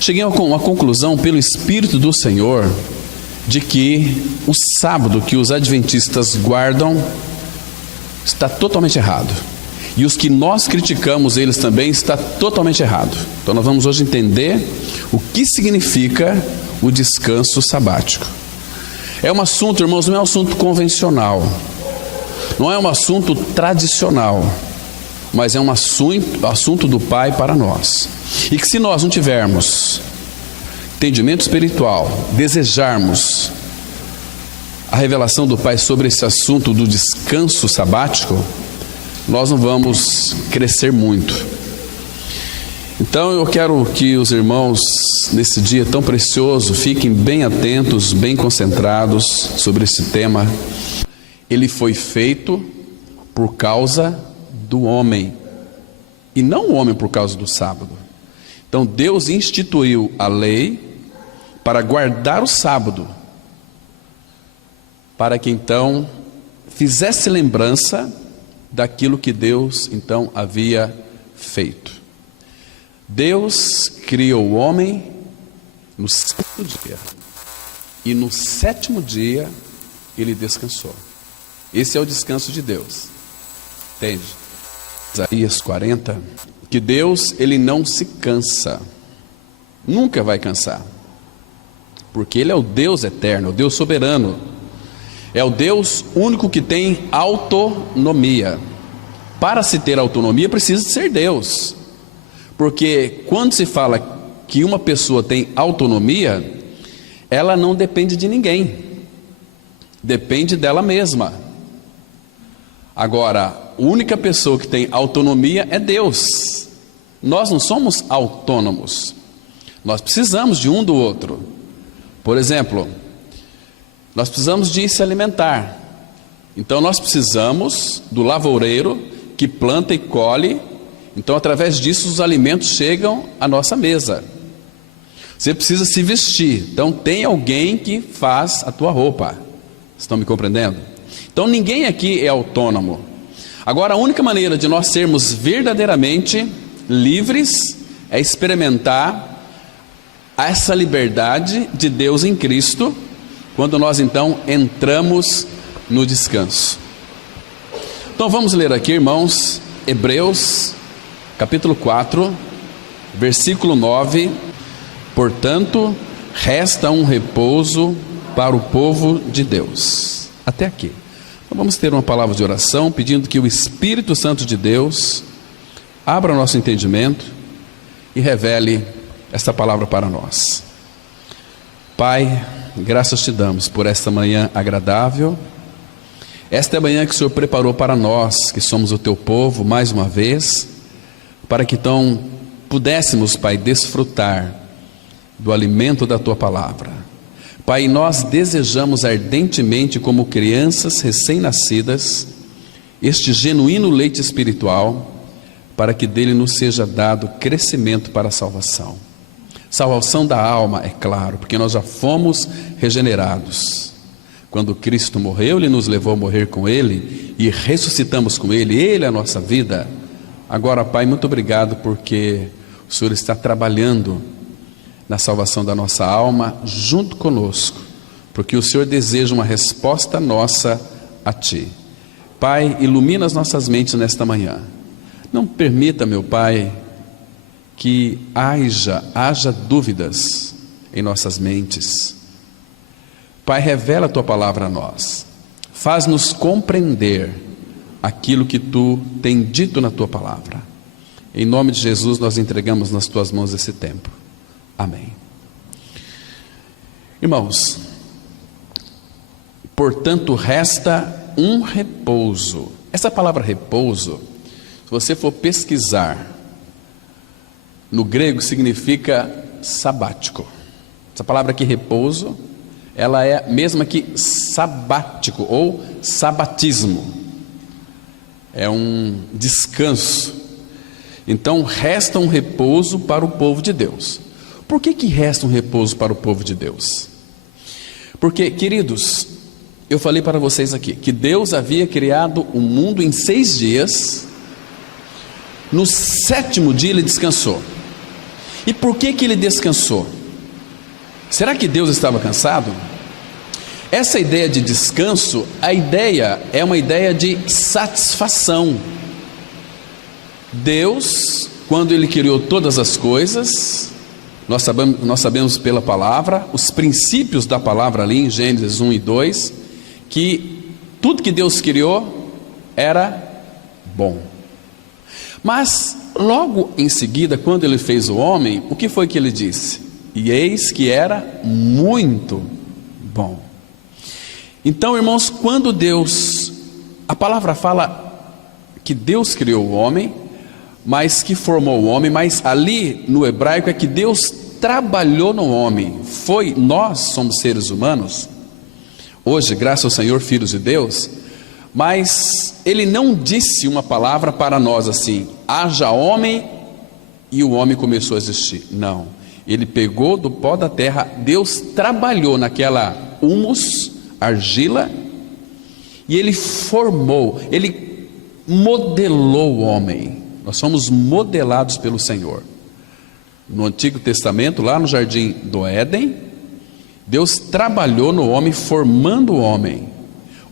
Cheguei a uma conclusão pelo Espírito do Senhor de que o sábado que os adventistas guardam está totalmente errado. E os que nós criticamos eles também está totalmente errado. Então nós vamos hoje entender o que significa o descanso sabático. É um assunto, irmãos, não é um assunto convencional, não é um assunto tradicional, mas é um assunto do Pai para nós. E que se nós não tivermos entendimento espiritual, desejarmos a revelação do Pai sobre esse assunto do descanso sabático, nós não vamos crescer muito. Então eu quero que os irmãos, nesse dia tão precioso, fiquem bem atentos, bem concentrados sobre esse tema. Ele foi feito por causa do homem, e não o homem por causa do sábado. Então Deus instituiu a lei para guardar o sábado, para que então fizesse lembrança daquilo que Deus então havia feito. Deus criou o homem no sexto dia, e no sétimo dia ele descansou. Esse é o descanso de Deus, entende? Isaías 40, que Deus, ele não se cansa, nunca vai cansar, porque ele é o Deus eterno, o Deus soberano, é o Deus único que tem autonomia. Para se ter autonomia precisa ser Deus, porque quando se fala que uma pessoa tem autonomia, ela não depende de ninguém, depende dela mesma. Agora, a única pessoa que tem autonomia é Deus. Nós não somos autônomos, nós precisamos de um do outro. Por exemplo, nós precisamos de se alimentar, então nós precisamos do lavoureiro que planta e colhe. Então através disso os alimentos chegam à nossa mesa. Você precisa se vestir, então tem alguém que faz a tua roupa. Estão me compreendendo? Então ninguém aqui é autônomo. Agora a única maneira de nós sermos verdadeiramente livres é experimentar essa liberdade de Deus em Cristo, quando nós então entramos no descanso. Então vamos ler aqui, irmãos, Hebreus capítulo 4, versículo 9. Portanto, resta um repouso para o povo de Deus. Até aqui. Então vamos ter uma palavra de oração, pedindo que o Espírito Santo de Deus abra o nosso entendimento e revele esta palavra para nós. Pai, graças te damos por esta manhã agradável. Esta é a manhã que o Senhor preparou para nós, que somos o teu povo, mais uma vez, para que então pudéssemos, Pai, desfrutar do alimento da tua palavra. Pai, nós desejamos ardentemente, como crianças recém-nascidas, este genuíno leite espiritual, para que dele nos seja dado crescimento para a salvação. Salvação da alma, é claro, porque nós já fomos regenerados. Quando Cristo morreu, Ele nos levou a morrer com Ele e ressuscitamos com Ele, Ele é a nossa vida. Agora, Pai, muito obrigado porque o Senhor está trabalhando na salvação da nossa alma junto conosco, porque o Senhor deseja uma resposta nossa a Ti. Pai, ilumina as nossas mentes nesta manhã. Não permita, meu Pai, que haja dúvidas em nossas mentes. Pai, revela a tua palavra a nós, faz-nos compreender aquilo que tu tem dito na tua palavra. Em nome de Jesus nós entregamos nas tuas mãos esse tempo, amém. Irmãos, portanto resta um repouso. Essa palavra repouso, se você for pesquisar no grego, significa sabático. Essa palavra aqui, repouso, ela é a mesma que sabático ou sabatismo, é um descanso. Então resta um repouso para o povo de Deus. Por que resta um repouso para o povo de Deus? Porque, queridos, eu falei para vocês aqui que Deus havia criado o mundo em 6 dias, no 7º dia ele descansou. E por que ele descansou? Será que Deus estava cansado? Essa ideia de descanso, a ideia é uma ideia de satisfação. Deus, quando Ele criou todas as coisas, nós sabemos pela palavra, os princípios da palavra ali em Gênesis 1 e 2, que tudo que Deus criou era bom. Mas logo em seguida, quando Ele fez o homem, o que foi que Ele disse? E eis que era muito bom. Então, irmãos, quando Deus, a palavra fala que Deus criou o homem, mas que formou o homem, mas ali no hebraico é que Deus trabalhou no homem. Nós somos seres humanos, hoje, graças ao Senhor, filhos de Deus, mas Ele não disse uma palavra para nós assim, haja homem, e o homem começou a existir. Não, Ele pegou do pó da terra, Deus trabalhou naquela humus, argila, e Ele formou, Ele modelou o homem. Nós somos modelados pelo Senhor. No Antigo Testamento, lá no Jardim do Éden, Deus trabalhou no homem, formando o homem.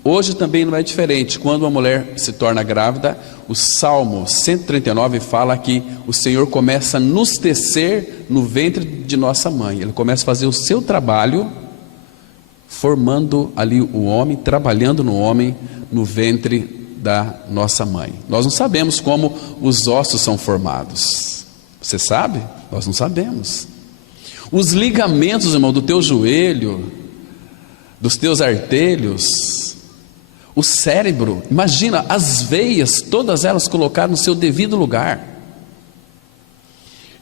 Hoje também não é diferente. Quando uma mulher se torna grávida, o Salmo 139 fala que o Senhor começa a nos tecer no ventre de nossa mãe. Ele começa a fazer o seu trabalho, formando ali o homem, trabalhando no homem, no ventre da nossa mãe. Nós não sabemos como os ossos são formados. Você sabe? Nós não sabemos. Os ligamentos, irmão, do teu joelho, dos teus artelhos, o cérebro, imagina, as veias, todas elas colocadas no seu devido lugar.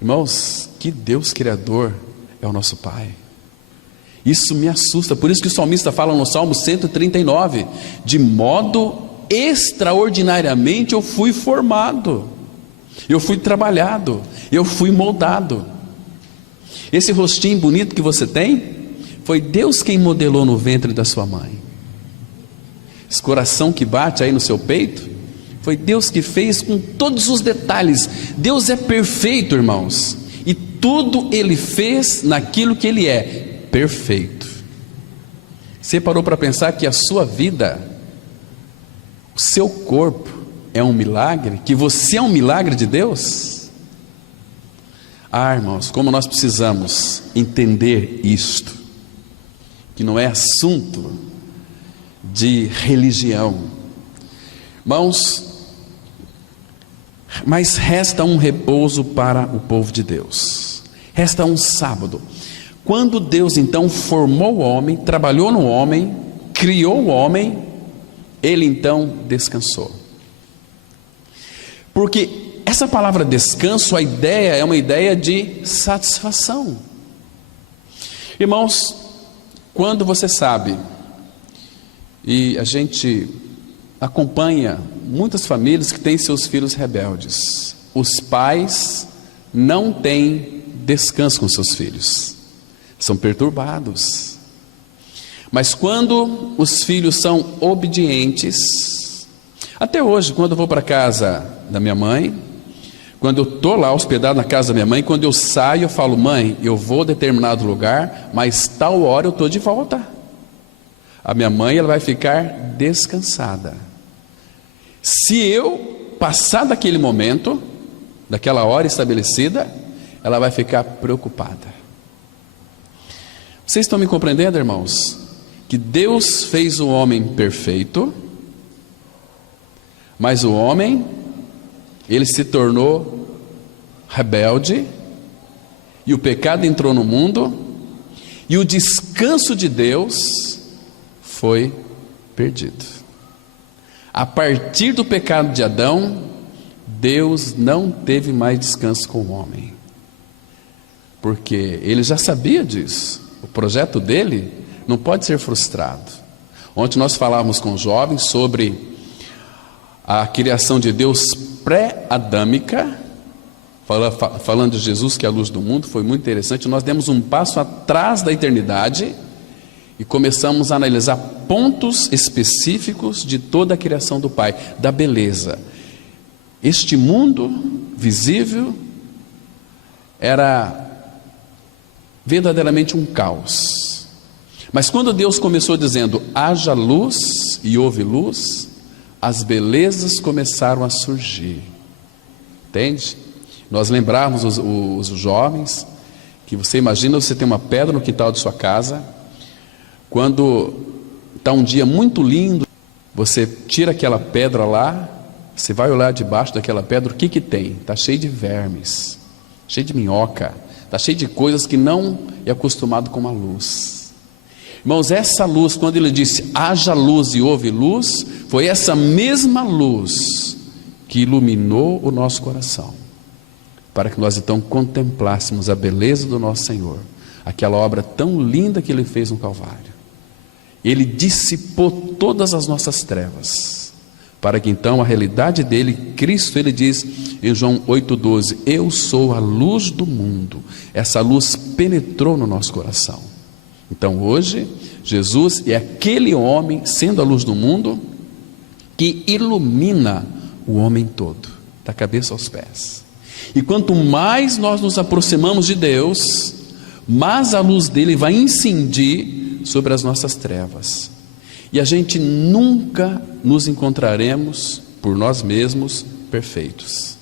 Irmãos, que Deus Criador é o nosso Pai. Isso me assusta, por isso que o salmista fala no Salmo 139, de modo extraordinariamente eu fui formado, eu fui trabalhado, eu fui moldado. Esse rostinho bonito que você tem, foi Deus quem modelou no ventre da sua mãe. Esse coração que bate aí no seu peito, foi Deus que fez com todos os detalhes. Deus é perfeito, irmãos, e tudo Ele fez naquilo que Ele é, perfeito. Você parou para pensar que a sua vida, o seu corpo é um milagre? Que você é um milagre de Deus? Ah, irmãos, como nós precisamos entender isto, que não é assunto de religião. Irmãos, mas resta um repouso para o povo de Deus, resta um sábado. Quando Deus então formou o homem, trabalhou no homem, criou o homem, Ele então descansou. Porque essa palavra descanso, a ideia é uma ideia de satisfação. Irmãos, quando você sabe, e a gente acompanha muitas famílias que têm seus filhos rebeldes, os pais não têm descanso com seus filhos, são perturbados. Mas quando os filhos são obedientes, até hoje, quando eu vou para a casa da minha mãe, quando eu estou lá hospedado na casa da minha mãe, quando eu saio, eu falo: mãe, eu vou a determinado lugar, mas tal hora eu estou de volta. A minha mãe, ela vai ficar descansada. Se eu passar daquele momento, daquela hora estabelecida, ela vai ficar preocupada. Vocês estão me compreendendo, irmãos? Que Deus fez o homem perfeito, mas o homem, ele se tornou rebelde, e o pecado entrou no mundo, e o descanso de Deus foi perdido. A partir do pecado de Adão, Deus não teve mais descanso com o homem, porque ele já sabia disso. O projeto dele não pode ser frustrado. Ontem nós falávamos com jovens sobre a criação de Deus pré-adâmica, falando de Jesus que é a luz do mundo. Foi muito interessante. Nós demos um passo atrás da eternidade e começamos a analisar pontos específicos de toda a criação do Pai, da beleza. Este mundo visível era verdadeiramente um caos. Mas quando Deus começou dizendo, haja luz, e houve luz, as belezas começaram a surgir. Entende? Nós lembrarmos os jovens, que você imagina, você tem uma pedra no quintal de sua casa, quando está um dia muito lindo, você tira aquela pedra lá, você vai olhar debaixo daquela pedra, o que que tem? Está cheio de vermes, cheio de minhoca, está cheio de coisas que não é acostumado com a luz. Irmãos, essa luz, quando ele disse, haja luz e houve luz, foi essa mesma luz que iluminou o nosso coração, para que nós então contemplássemos a beleza do nosso Senhor, aquela obra tão linda que Ele fez no Calvário. Ele dissipou todas as nossas trevas, para que então a realidade dele, Cristo, ele diz em João 8,12, eu sou a luz do mundo. Essa luz penetrou no nosso coração. Então hoje, Jesus é aquele homem, sendo a luz do mundo, que ilumina o homem todo, da cabeça aos pés. E quanto mais nós nos aproximamos de Deus, mais a luz dele vai incidir sobre as nossas trevas. E a gente nunca nos encontraremos por nós mesmos perfeitos.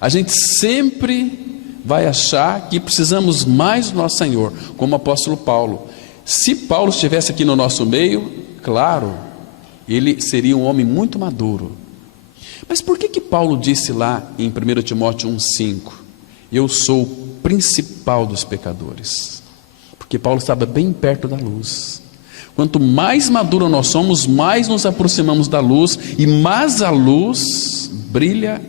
A gente sempre vai achar que precisamos mais do nosso Senhor, como o apóstolo Paulo. Se Paulo estivesse aqui no nosso meio, claro, ele seria um homem muito maduro. Mas por que Paulo disse lá em 1 Timóteo 1,5, eu sou o principal dos pecadores? Porque Paulo estava bem perto da luz. Quanto mais maduro nós somos, mais nos aproximamos da luz, e mais a luz brilha,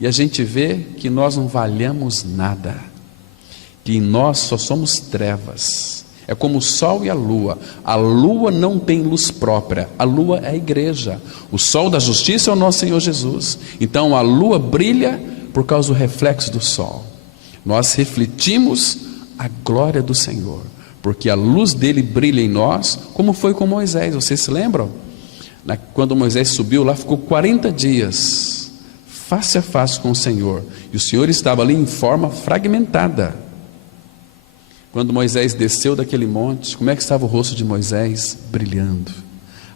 e a gente vê que nós não valhamos nada, que em nós só somos trevas. É como o sol e a lua não tem luz própria, a lua é a igreja, o sol da justiça é o nosso Senhor Jesus. Então a lua brilha por causa do reflexo do sol. Nós refletimos a glória do Senhor, porque a luz dele brilha em nós, como foi com Moisés. Vocês se lembram? Quando Moisés subiu lá, ficou 40 dias face a face com o Senhor, e o Senhor estava ali em forma fragmentada. Quando Moisés desceu daquele monte, como é que estava o rosto de Moisés? Brilhando,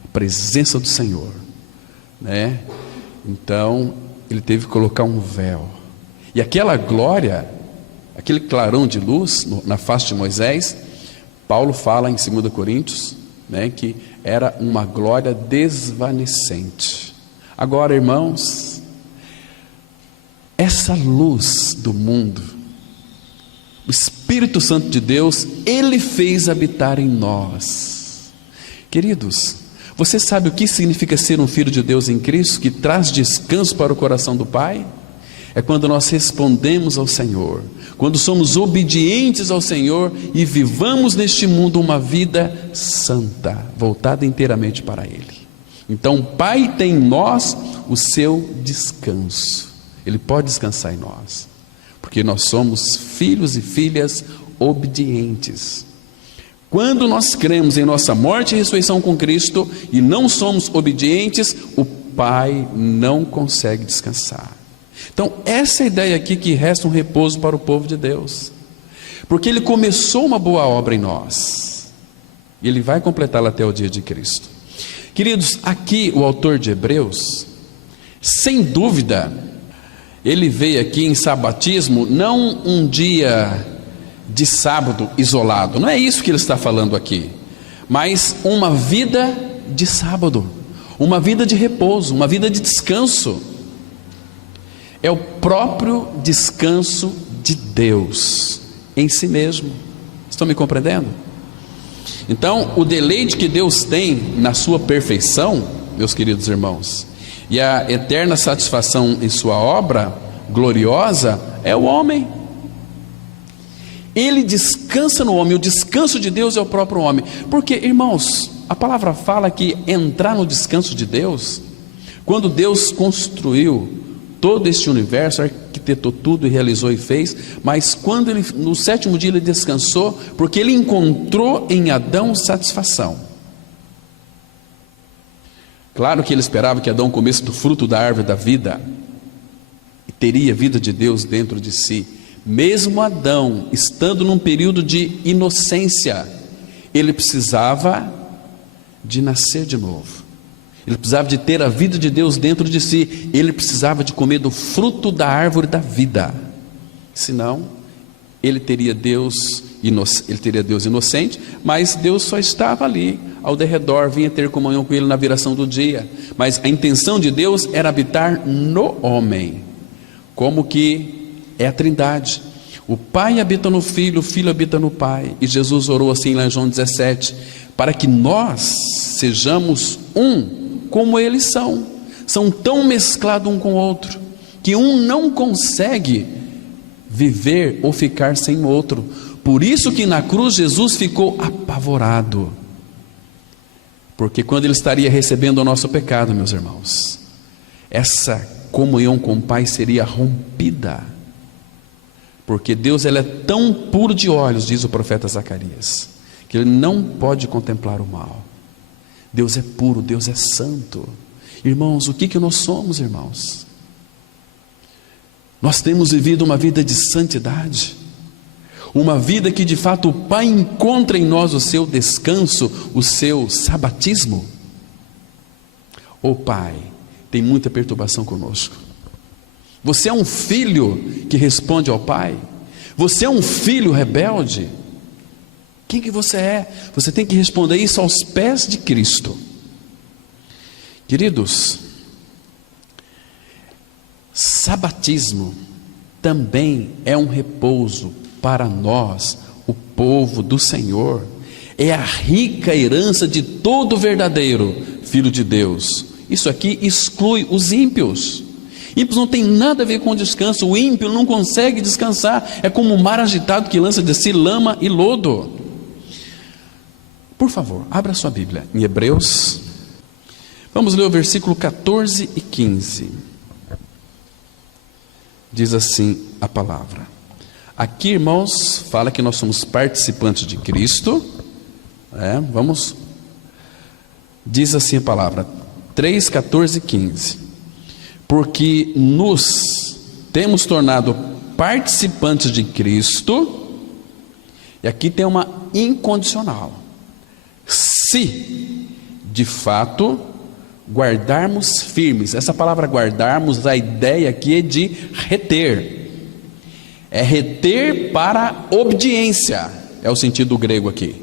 a presença do Senhor, né? Então ele teve que colocar um véu, e aquela glória, aquele clarão de luz na face de Moisés, Paulo fala em 2 Coríntios, né, que era uma glória desvanecente. Agora, irmãos, essa luz do mundo, o Espírito Santo de Deus, Ele fez habitar em nós. Queridos, você sabe o que significa ser um filho de Deus em Cristo, que traz descanso para o coração do Pai? É quando nós respondemos ao Senhor, quando somos obedientes ao Senhor e vivamos neste mundo uma vida santa, voltada inteiramente para Ele. Então o Pai tem em nós o seu descanso, Ele pode descansar em nós, porque nós somos filhos e filhas obedientes. Quando nós cremos em nossa morte e ressurreição com Cristo e não somos obedientes, o Pai não consegue descansar. Então essa é a ideia aqui, que resta um repouso para o povo de Deus, porque Ele começou uma boa obra em nós, e Ele vai completá-la até o dia de Cristo. Queridos, aqui o autor de Hebreus, sem dúvida, ele veio aqui em sabatismo, não um dia de sábado isolado, não é isso que ele está falando aqui, mas uma vida de sábado, uma vida de repouso, uma vida de descanso. É o próprio descanso de Deus em si mesmo. Estão me compreendendo? Então, o deleite que Deus tem na sua perfeição, meus queridos irmãos, e a eterna satisfação em sua obra gloriosa, é o homem. Ele descansa no homem. O descanso de Deus é o próprio homem. Porque, irmãos, a palavra fala que entrar no descanso de Deus, quando Deus construiu todo este universo, arquitetou tudo e realizou e fez, mas quando ele, no sétimo dia ele descansou, porque ele encontrou em Adão satisfação. Claro que ele esperava que Adão comesse do fruto da árvore da vida, e teria vida de Deus dentro de si, Mesmo Adão, estando num período de inocência, ele precisava de nascer de novo. Ele precisava de ter a vida de Deus dentro de si. Ele precisava de comer do fruto da árvore da vida. Senão, ele teria Deus inocente, mas Deus só estava ali ao derredor, vinha ter comunhão com ele na viração do dia. Mas a intenção de Deus era habitar no homem, como que é a Trindade. O Pai habita no Filho, o Filho habita no Pai. E Jesus orou assim lá em João 17, para que nós sejamos um, como eles são tão mesclados um com o outro, que um não consegue viver ou ficar sem o outro. Por isso que na cruz Jesus ficou apavorado, porque quando ele estaria recebendo o nosso pecado, meus irmãos, essa comunhão com o Pai seria rompida, porque Deus, ele é tão puro de olhos, diz o profeta Zacarias, que ele não pode contemplar o mal. Deus é puro, Deus é santo. Irmãos, o que nós somos, irmãos? Nós temos vivido uma vida de santidade, uma vida que de fato o Pai encontra em nós o seu descanso, o seu sabatismo. Ô Pai, tem muita perturbação conosco. Você é um filho que responde ao Pai? Você é um filho rebelde? Quem que você é? Você tem que responder isso aos pés de Cristo. Queridos, sabatismo também é um repouso para nós, o povo do Senhor. É a rica herança de todo verdadeiro filho de Deus. Isso aqui exclui os ímpios. Ímpios não tem nada a ver com descanso. O ímpio não consegue descansar. É como um mar agitado que lança de si lama e lodo. Por favor, abra sua Bíblia em Hebreus. Vamos ler o versículo 14 e 15. Diz assim a palavra. Aqui, irmãos, fala que nós somos participantes de Cristo. Diz assim a palavra, 3, 14 e 15. Porque nos temos tornado participantes de Cristo. E aqui tem uma incondicional. Se, de fato, guardarmos firmes. Essa palavra guardarmos, a ideia aqui é de reter. É reter para obediência. É o sentido grego aqui.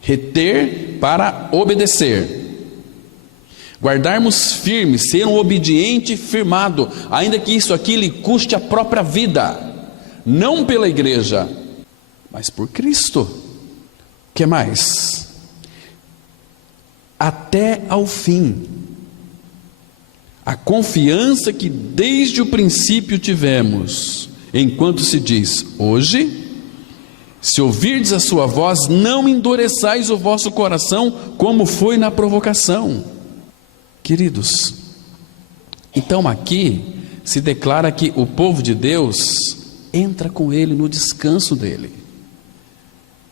Reter para obedecer. Guardarmos firmes, ser um obediente firmado, ainda que isso aqui lhe custe a própria vida. Não pela igreja, mas por Cristo. O que mais? Até ao fim. A confiança que desde o princípio tivemos, enquanto se diz, hoje, se ouvirdes a sua voz, não endureçais o vosso coração, como foi na provocação. Queridos, então aqui se declara que o povo de Deus entra com ele no descanso dele.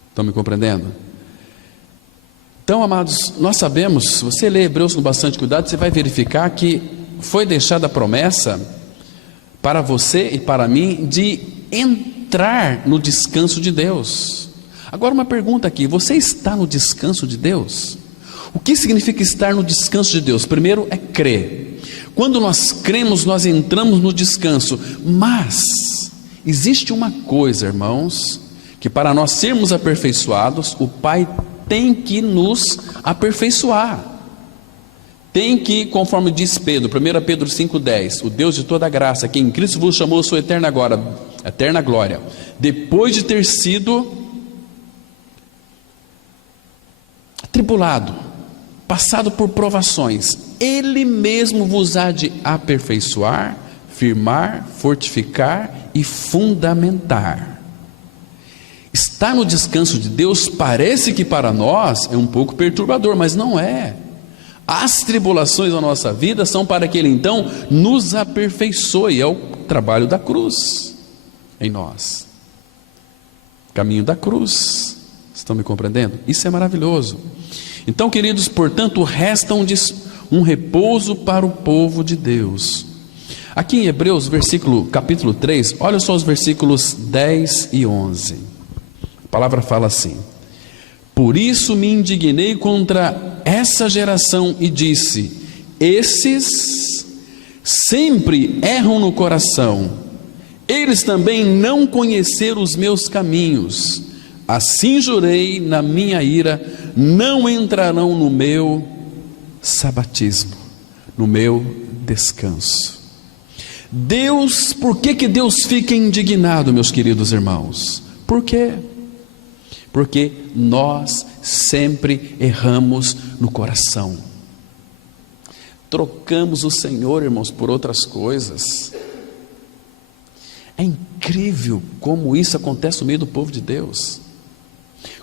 Estão me compreendendo? Então, amados, nós sabemos, se você ler Hebreus com bastante cuidado, você vai verificar que foi deixada a promessa para você e para mim de entrar no descanso de Deus. Agora uma pergunta aqui, você está no descanso de Deus? O que significa estar no descanso de Deus? Primeiro é crer. Quando nós cremos, nós entramos no descanso. Mas existe uma coisa, irmãos, que para nós sermos aperfeiçoados, o Pai tem que nos aperfeiçoar. Tem que, conforme diz Pedro, 1 Pedro 5,10, o Deus de toda graça, que em Cristo vos chamou a sua eterna glória, depois de ter sido atribulado, passado por provações, Ele mesmo vos há de aperfeiçoar, firmar, fortificar e fundamentar. Estar no descanso de Deus parece que para nós é um pouco perturbador, mas não é. As tribulações da nossa vida são para que Ele então nos aperfeiçoe. É o trabalho da cruz em nós. Caminho da cruz. Estão me compreendendo? Isso é maravilhoso. Então, queridos, portanto, resta um repouso para o povo de Deus. Aqui em Hebreus, capítulo 3, olha só os versículos 10 e 11. A palavra fala assim: por isso me indignei contra essa geração e disse: esses sempre erram no coração, eles também não conheceram os meus caminhos. Assim jurei na minha ira, não entrarão no meu sabatismo, no meu descanso. Deus, por que Deus fica indignado, meus queridos irmãos? Por quê? Porque nós sempre erramos no coração. Trocamos o Senhor, irmãos, por outras coisas. É incrível como isso acontece no meio do povo de Deus.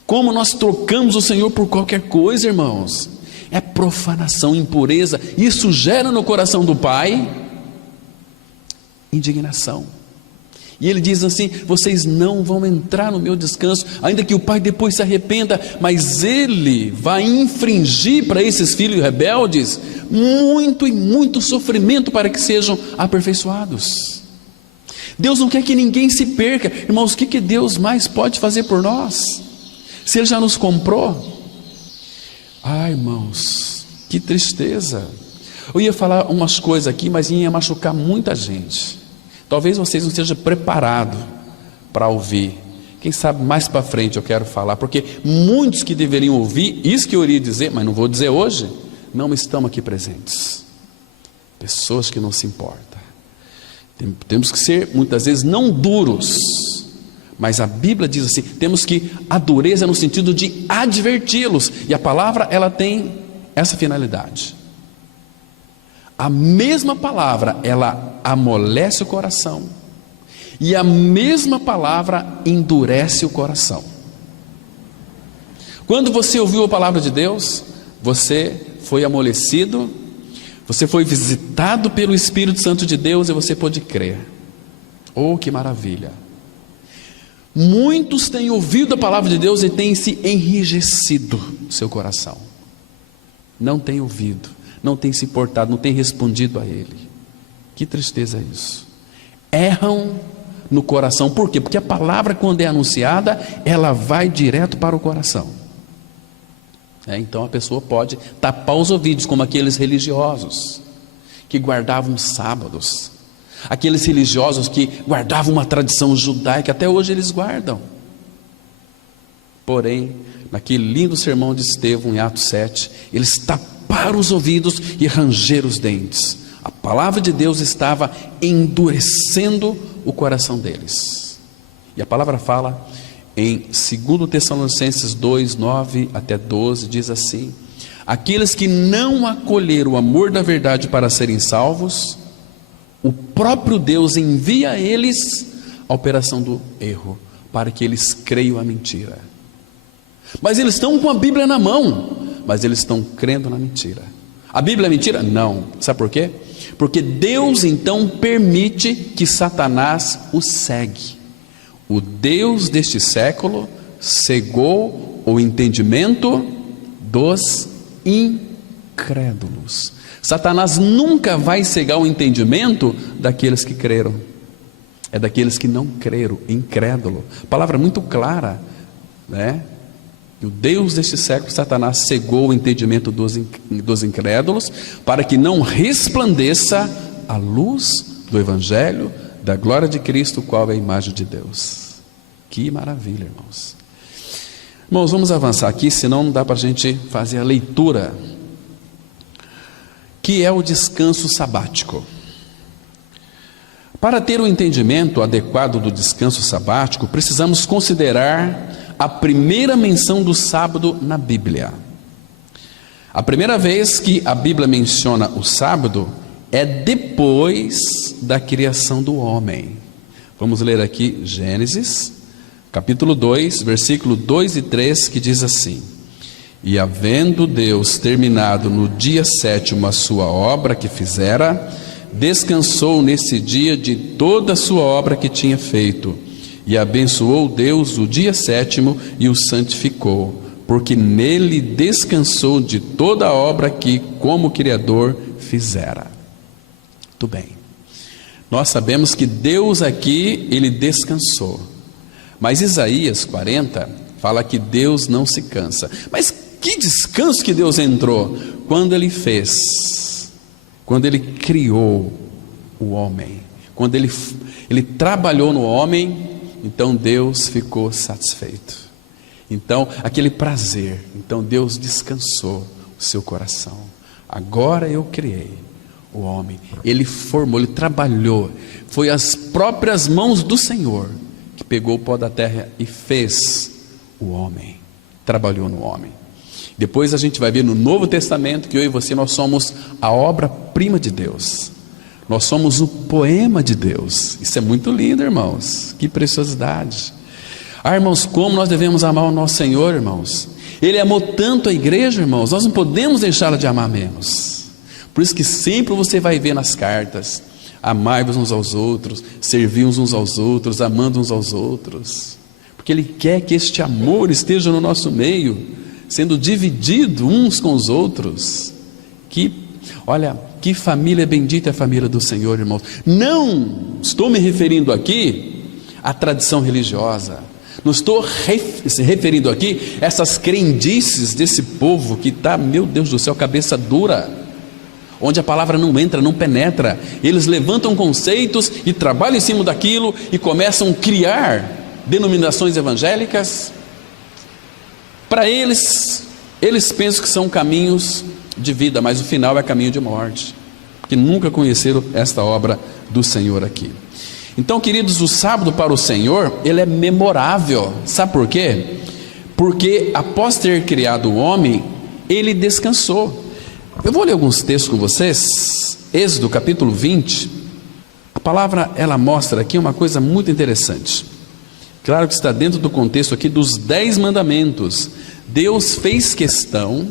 Como nós trocamos o Senhor por qualquer coisa, irmãos. É profanação, impureza. Isso gera no coração do Pai indignação. E ele diz assim: vocês não vão entrar no meu descanso, ainda que o pai depois se arrependa, mas ele vai infringir para esses filhos rebeldes muito e muito sofrimento para que sejam aperfeiçoados. Deus não quer que ninguém se perca. Irmãos, o que Deus mais pode fazer por nós? Se Ele já nos comprou? Ai, irmãos, que tristeza. Eu ia falar umas coisas aqui, mas ia machucar muita gente. Talvez vocês não estejam preparados para ouvir. Quem sabe mais para frente eu quero falar, porque muitos que deveriam ouvir isso que eu iria dizer, mas não vou dizer hoje, não estão aqui presentes. Pessoas que não se importam. Temos que ser muitas vezes não duros, mas a Bíblia diz assim, temos que a dureza no sentido de adverti-los, e a palavra ela tem essa finalidade. A mesma palavra, ela amolece o coração, e a mesma palavra endurece o coração. Quando você ouviu a palavra de Deus, você foi amolecido, você foi visitado pelo Espírito Santo de Deus e você pôde crer. Oh, que maravilha! Muitos têm ouvido a palavra de Deus e têm se enrijecido no seu coração. Não têm ouvido, não têm se portado, não têm respondido a Ele. Que tristeza é isso. Erram no coração. Por quê? Porque a palavra, quando é anunciada, ela vai direto para o coração. Então a pessoa pode tapar os ouvidos, como aqueles religiosos que guardavam os sábados, aqueles religiosos que guardavam uma tradição judaica, até hoje eles guardam. Porém, naquele lindo sermão de Estevão, em Atos 7, eles taparam os ouvidos e rangeram os dentes. A palavra de Deus estava endurecendo o coração deles. E a palavra fala em 2 Tessalonicenses 2, 9 até 12, diz assim: aqueles que não acolheram o amor da verdade para serem salvos, o próprio Deus envia a eles a operação do erro, para que eles creiam a mentira. Mas eles estão com a Bíblia na mão, mas eles estão crendo na mentira. A Bíblia é mentira? Não. Sabe por quê? Porque Deus então permite que Satanás o segue. O Deus deste século cegou o entendimento dos incrédulos. Satanás nunca vai cegar o entendimento daqueles que creram. É daqueles que não creram, incrédulo. Palavra muito clara, né? O Deus deste século, Satanás, cegou o entendimento dos incrédulos, para que não resplandeça a luz do Evangelho, da glória de Cristo, qual é a imagem de Deus. Que maravilha, irmãos. Irmãos, vamos avançar aqui, senão não dá para a gente fazer a leitura. Que é o descanso sabático. Para ter o entendimento adequado do descanso sabático, precisamos considerar a primeira menção do sábado na Bíblia. A primeira vez que a Bíblia menciona o sábado é depois da criação do homem. Vamos ler aqui Gênesis, capítulo 2, versículo 2 e 3, que diz assim: e havendo Deus terminado no dia 7º a sua obra que fizera, descansou nesse dia de toda a sua obra que tinha feito. E abençoou Deus o dia 7º e o santificou, porque nele descansou de toda a obra que, como Criador, fizera. Muito bem. Nós sabemos que Deus aqui, Ele descansou. Mas Isaías 40 fala que Deus não se cansa. Mas que descanso que Deus entrou? Quando Ele fez, quando Ele criou o homem, quando Ele trabalhou no homem, então Deus ficou satisfeito. Então, aquele prazer, então Deus descansou o seu coração. Agora eu criei o homem, Ele formou, Ele trabalhou, foi as próprias mãos do Senhor que pegou o pó da terra e fez o homem, trabalhou no homem. Depois a gente vai ver no Novo Testamento que eu e você, nós somos a obra-prima de Deus, nós somos o poema de Deus. Isso é muito lindo, irmãos, que preciosidade. Irmãos, como nós devemos amar o nosso Senhor, irmãos. Ele amou tanto a igreja, irmãos, nós não podemos deixá-la de amar menos. Por isso que sempre você vai ver nas cartas: amai-vos uns aos outros, servi uns aos outros, amando uns aos outros. Porque Ele quer que este amor esteja no nosso meio, sendo dividido uns com os outros. Olha, que família bendita é a família do Senhor, irmãos. Não estou me referindo aqui à tradição religiosa, não estou se referindo aqui a essas crendices desse povo que está, meu Deus do céu, cabeça dura, onde a palavra não entra, não penetra. Eles levantam conceitos e trabalham em cima daquilo e começam a criar denominações evangélicas. Para eles pensam que são caminhos de vida, mas o final é caminho de morte, porque nunca conheceram esta obra do Senhor aqui. Então, queridos, o sábado para o Senhor, ele é memorável. Sabe por quê? Porque após ter criado o homem, ele descansou. Eu vou ler alguns textos com vocês. Êxodo capítulo 20. A palavra, ela mostra aqui uma coisa muito interessante. Claro que está dentro do contexto aqui dos 10 mandamentos. Deus fez questão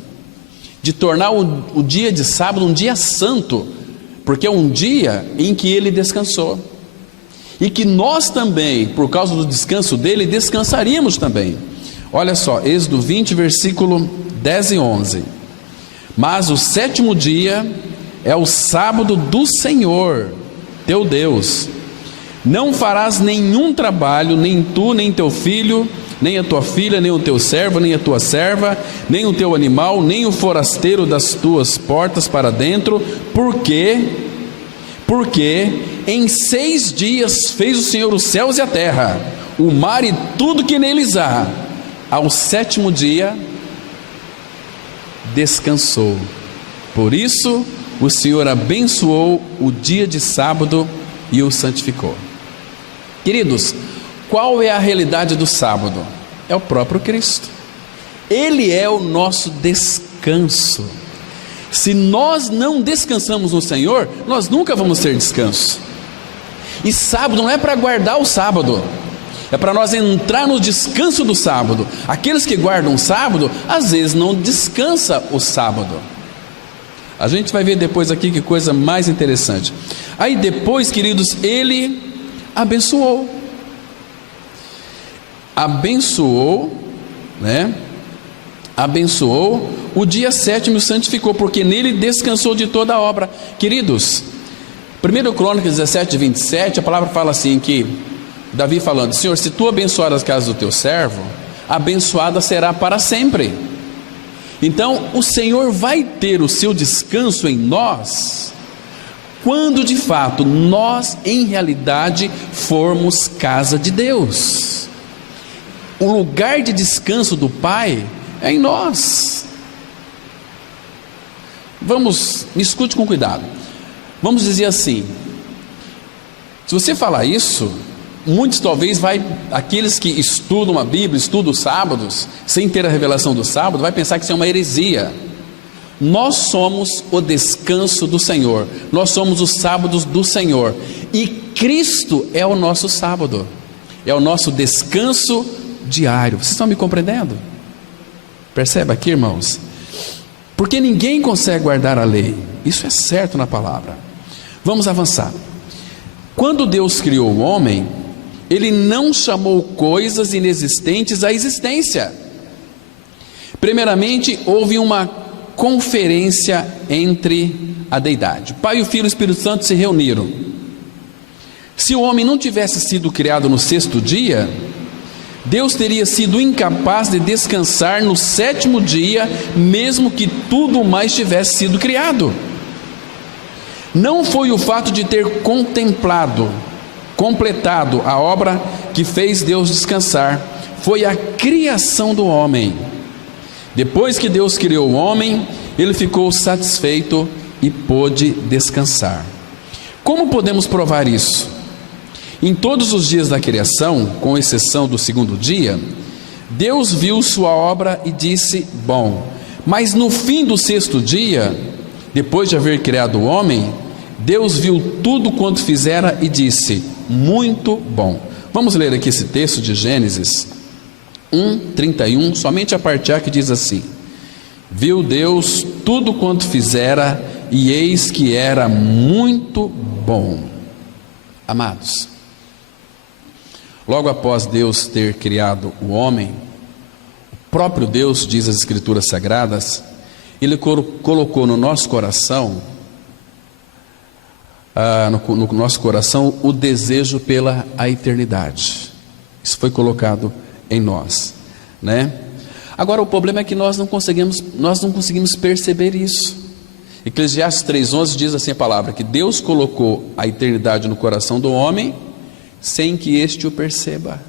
de tornar o dia de sábado um dia santo, porque é um dia em que ele descansou. E que nós também, por causa do descanso dele, descansaríamos também. Olha só, Êxodo 20, versículo 10 e 11. Mas o 7º dia é o sábado do Senhor, teu Deus. Não farás nenhum trabalho, nem tu, nem teu filho, nem a tua filha, nem o teu servo, nem a tua serva, nem o teu animal, nem o forasteiro das tuas portas para dentro, porque em 6 dias fez o Senhor os céus e a terra, o mar e tudo que neles há. Ao 7º dia descansou. Por isso o Senhor abençoou o dia de sábado e o santificou. Queridos, qual é a realidade do sábado? É o próprio Cristo. Ele é o nosso descanso. Se nós não descansamos no Senhor, nós nunca vamos ter descanso. E sábado não é para guardar o sábado, é para nós entrar no descanso do sábado. Aqueles que guardam o sábado, às vezes não descansa o sábado. A gente vai ver depois aqui que coisa mais interessante. Aí depois, queridos, ele abençoou, né? Abençoou o dia 7º e santificou, porque nele descansou de toda a obra. Queridos, 1 Crônicas 17, 27, a palavra fala assim, que Davi falando: Senhor, se tu abençoar as casas do teu servo, abençoada será para sempre. Então o Senhor vai ter o seu descanso em nós, quando de fato nós em realidade formos casa de Deus. O lugar de descanso do Pai é em nós. Me escute com cuidado. Vamos dizer assim, se você falar isso, muitos talvez aqueles que estudam a Bíblia, estudam os sábados, sem ter a revelação do sábado, vai pensar que isso é uma heresia. Nós somos o descanso do Senhor, nós somos os sábados do Senhor, e Cristo é o nosso sábado, é o nosso descanso diário. Vocês estão me compreendendo? Percebe aqui, irmãos? Porque ninguém consegue guardar a lei, isso é certo na palavra. Vamos avançar. Quando Deus criou o homem, Ele não chamou coisas inexistentes à existência. Primeiramente, houve uma conferência entre a deidade. O Pai, o Filho e o Espírito Santo se reuniram. Se o homem não tivesse sido criado no sexto dia, Deus teria sido incapaz de descansar no sétimo dia, mesmo que tudo mais tivesse sido criado. Não foi o fato de ter completado a obra que fez Deus descansar, foi a criação do homem. Depois que Deus criou o homem, ele ficou satisfeito e pôde descansar. Como podemos provar isso? Em todos os dias da criação, com exceção do segundo dia, Deus viu sua obra e disse: bom. Mas no fim do sexto dia, depois de haver criado o homem, Deus viu tudo quanto fizera e disse: muito bom. Vamos ler aqui esse texto de Gênesis 1:31, somente a parte A, que diz assim: viu Deus tudo quanto fizera, e eis que era muito bom. Amados, logo após Deus ter criado o homem, o próprio Deus, diz as Escrituras Sagradas, Ele colocou no nosso coração, no nosso coração, o desejo pela a eternidade. Isso foi colocado em nós, né? Agora o problema é que nós não conseguimos perceber isso. Eclesiastes 3:11 diz assim a palavra, que Deus colocou a eternidade no coração do homem, sem que este o perceba.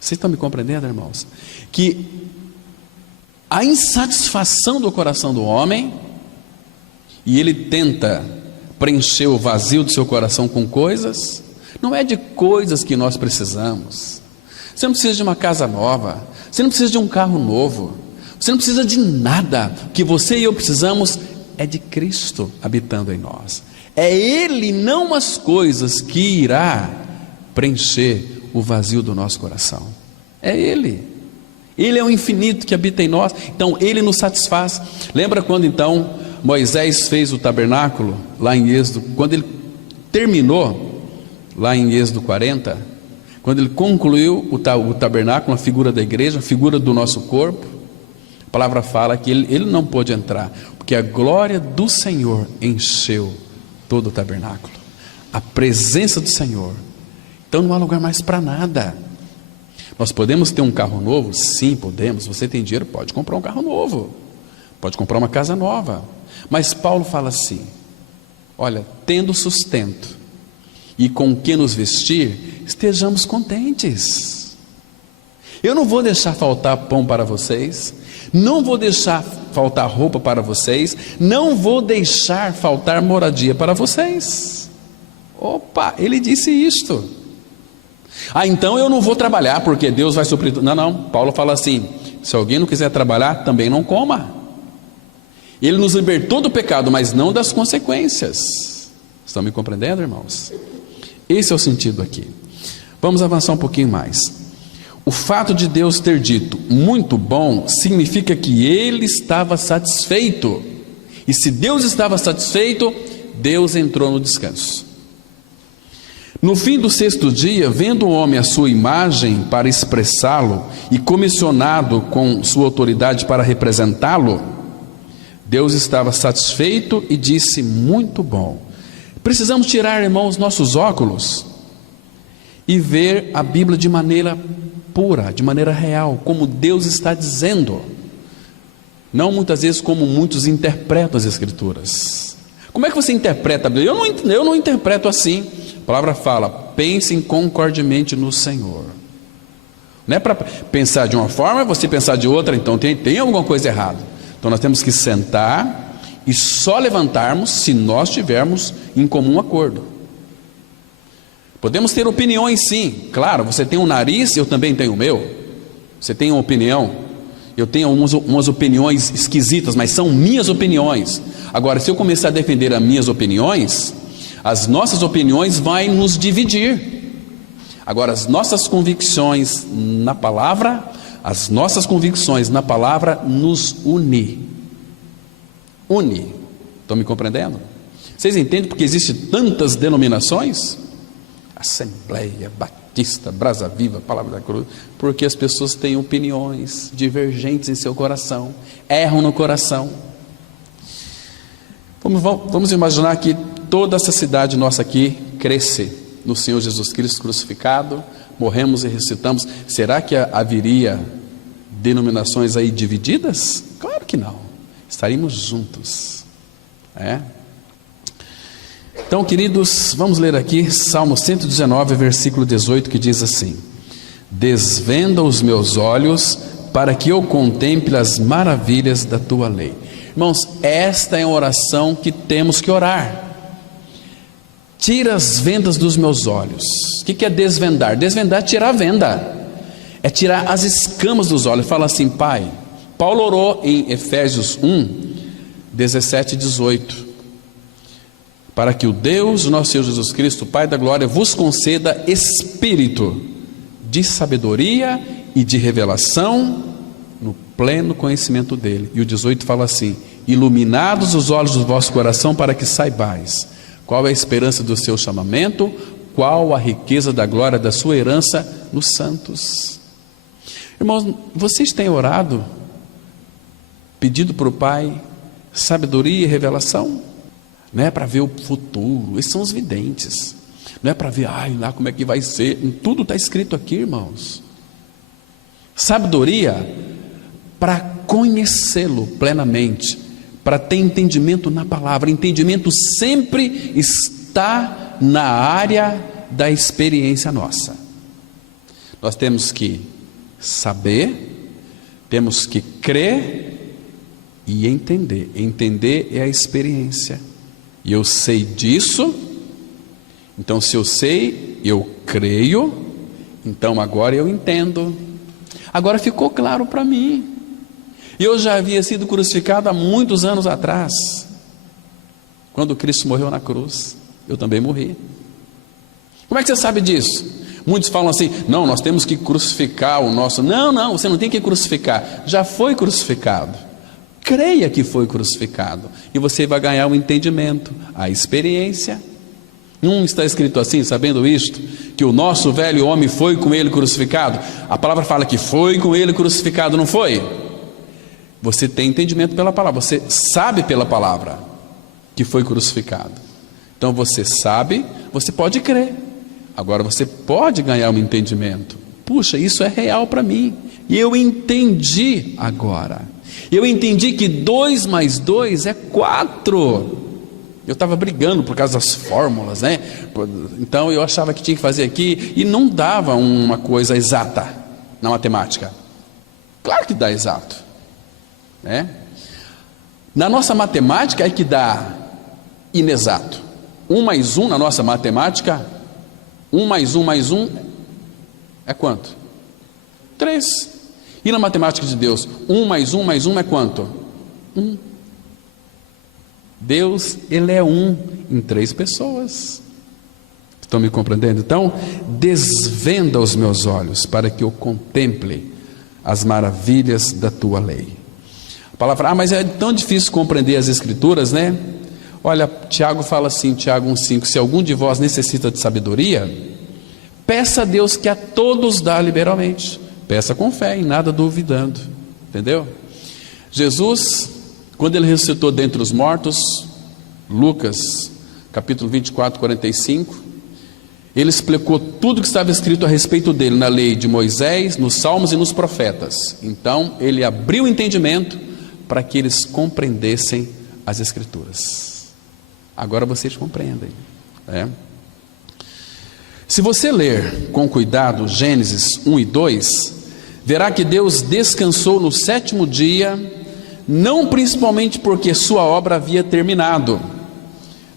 Vocês estão me compreendendo, irmãos? Que a insatisfação do coração do homem, e ele tenta preencher o vazio do seu coração com coisas, não é de coisas que nós precisamos. Você não precisa de uma casa nova, você não precisa de um carro novo, você não precisa de nada. O que você e eu precisamos é de Cristo habitando em nós. É Ele, não as coisas, que irá preencher o vazio do nosso coração. É Ele. Ele é o infinito que habita em nós. Então Ele nos satisfaz. Lembra quando então Moisés fez o tabernáculo lá em Êxodo, quando ele terminou lá em Êxodo 40, quando ele concluiu o tabernáculo, a figura da igreja, a figura do nosso corpo, a palavra fala que ele não pôde entrar, porque a glória do Senhor encheu todo o tabernáculo, a presença do Senhor. Então não há lugar mais para nada. Nós podemos ter um carro novo? Sim, podemos. Você tem dinheiro? Pode comprar um carro novo, pode comprar uma casa nova. Mas Paulo fala assim: olha, tendo sustento e com o que nos vestir, estejamos contentes. Eu não vou deixar faltar pão para vocês, não vou deixar faltar roupa para vocês, não vou deixar faltar moradia para vocês. Opa, ele disse isto. Então eu não vou trabalhar porque Deus vai suprir. Não, Paulo fala assim: se alguém não quiser trabalhar, também não coma. Ele nos libertou do pecado, mas não das consequências. Estão me compreendendo, irmãos? Esse é o sentido aqui. Vamos avançar um pouquinho mais. O fato de Deus ter dito muito bom significa que Ele estava satisfeito. E se Deus estava satisfeito, Deus entrou no descanso. No fim do sexto dia, vendo o homem a sua imagem para expressá-lo e comissionado com sua autoridade para representá-lo, Deus estava satisfeito e disse: muito bom. Precisamos tirar, irmãos, nossos óculos e ver a Bíblia de maneira pura, de maneira real, como Deus está dizendo, não muitas vezes como muitos interpretam as Escrituras. Como é que você interpreta a Bíblia? Eu não interpreto assim. A palavra fala: pensem concordemente no Senhor. Não é para pensar de uma forma, você pensar de outra, então tem alguma coisa errada. Então nós temos que sentar e só levantarmos se nós tivermos em comum acordo. Podemos ter opiniões, sim, claro. Você tem um nariz, eu também tenho o meu. Você tem uma opinião, eu tenho umas opiniões esquisitas, mas são minhas opiniões. Agora, se eu começar a defender as minhas opiniões, as nossas opiniões vão nos dividir. Agora, as nossas convicções na palavra, nos une. Estão me compreendendo? Vocês entendem porque existem tantas denominações? Assembleia, Batista, Brasa Viva, Palavra da Cruz. Porque as pessoas têm opiniões divergentes em seu coração, erram no coração. Vamos imaginar que toda essa cidade nossa aqui cresce no Senhor Jesus Cristo crucificado, morremos e ressuscitamos, será que haveria denominações aí divididas? Claro que não, estaríamos juntos. Então, queridos, vamos ler aqui Salmo 119, versículo 18, que diz assim: desvenda os meus olhos para que eu contemple as maravilhas da tua lei. Irmãos, esta é a oração que temos que orar. Tira as vendas dos meus olhos. O que é desvendar? Desvendar é tirar a venda, é tirar as escamas dos olhos. Fala assim: Pai, Paulo orou em Efésios 1, 17 e 18, para que o Deus, nosso Senhor Jesus Cristo, Pai da glória, vos conceda espírito de sabedoria e de revelação no pleno conhecimento dele. E o 18 fala assim: iluminados os olhos do vosso coração, para que saibais qual é a esperança do seu chamamento, qual a riqueza da glória da sua herança nos santos. Irmãos, vocês têm orado, pedido para o Pai sabedoria e revelação? Não é para ver o futuro, esses são os videntes. Não é para ver, lá como é que vai ser. Tudo está escrito aqui, irmãos. Sabedoria para conhecê-lo plenamente, para ter entendimento na palavra. Entendimento sempre está na área da experiência nossa. Nós temos que saber, temos que crer e entender. Entender é a experiência. E eu sei disso, então se eu sei, eu creio, então agora eu entendo. Agora ficou claro para mim. Eu já havia sido crucificado há muitos anos atrás. Quando Cristo morreu na cruz, eu também morri. Como é que você sabe disso? Muitos falam assim: não, nós temos que crucificar o nosso. Não, você não tem que crucificar. Já foi crucificado. Creia que foi crucificado, e você vai ganhar o entendimento, a experiência. Não está escrito assim, sabendo isto, que o nosso velho homem foi com ele crucificado? A palavra fala que foi com ele crucificado, não foi? Você tem entendimento pela palavra, você sabe pela palavra que foi crucificado. Então você sabe, você pode crer. Agora você pode ganhar um entendimento. Puxa, isso é real para mim, e eu entendi agora. Eu entendi que 2 mais 2 é 4. Eu estava brigando por causa das fórmulas, né? Então eu achava que tinha que fazer aqui, e não dava uma coisa exata na matemática. Claro que dá exato, né? Na nossa matemática é que dá inexato. 1 mais 1 na nossa matemática, 1 mais 1 mais 1 é quanto? 3. E na matemática de Deus, 1 mais 1 mais 1 é quanto? 1. Deus, Ele é um em 3 pessoas. Estão me compreendendo? Então, desvenda os meus olhos para que eu contemple as maravilhas da tua lei. A palavra, mas é tão difícil compreender as escrituras, né? Olha, Tiago fala assim, Tiago 1,5: se algum de vós necessita de sabedoria, peça a Deus, que a todos dá liberalmente. Peça com fé, em nada duvidando. Entendeu? Jesus, quando ele ressuscitou dentre os mortos, Lucas capítulo 24, 45, ele explicou tudo que estava escrito a respeito dele na lei de Moisés, nos salmos e nos profetas. Então ele abriu o entendimento para que eles compreendessem as escrituras. Agora vocês compreendem, né? Se você ler com cuidado Gênesis 1 e 2, verá que Deus descansou no 7º dia, não principalmente porque sua obra havia terminado,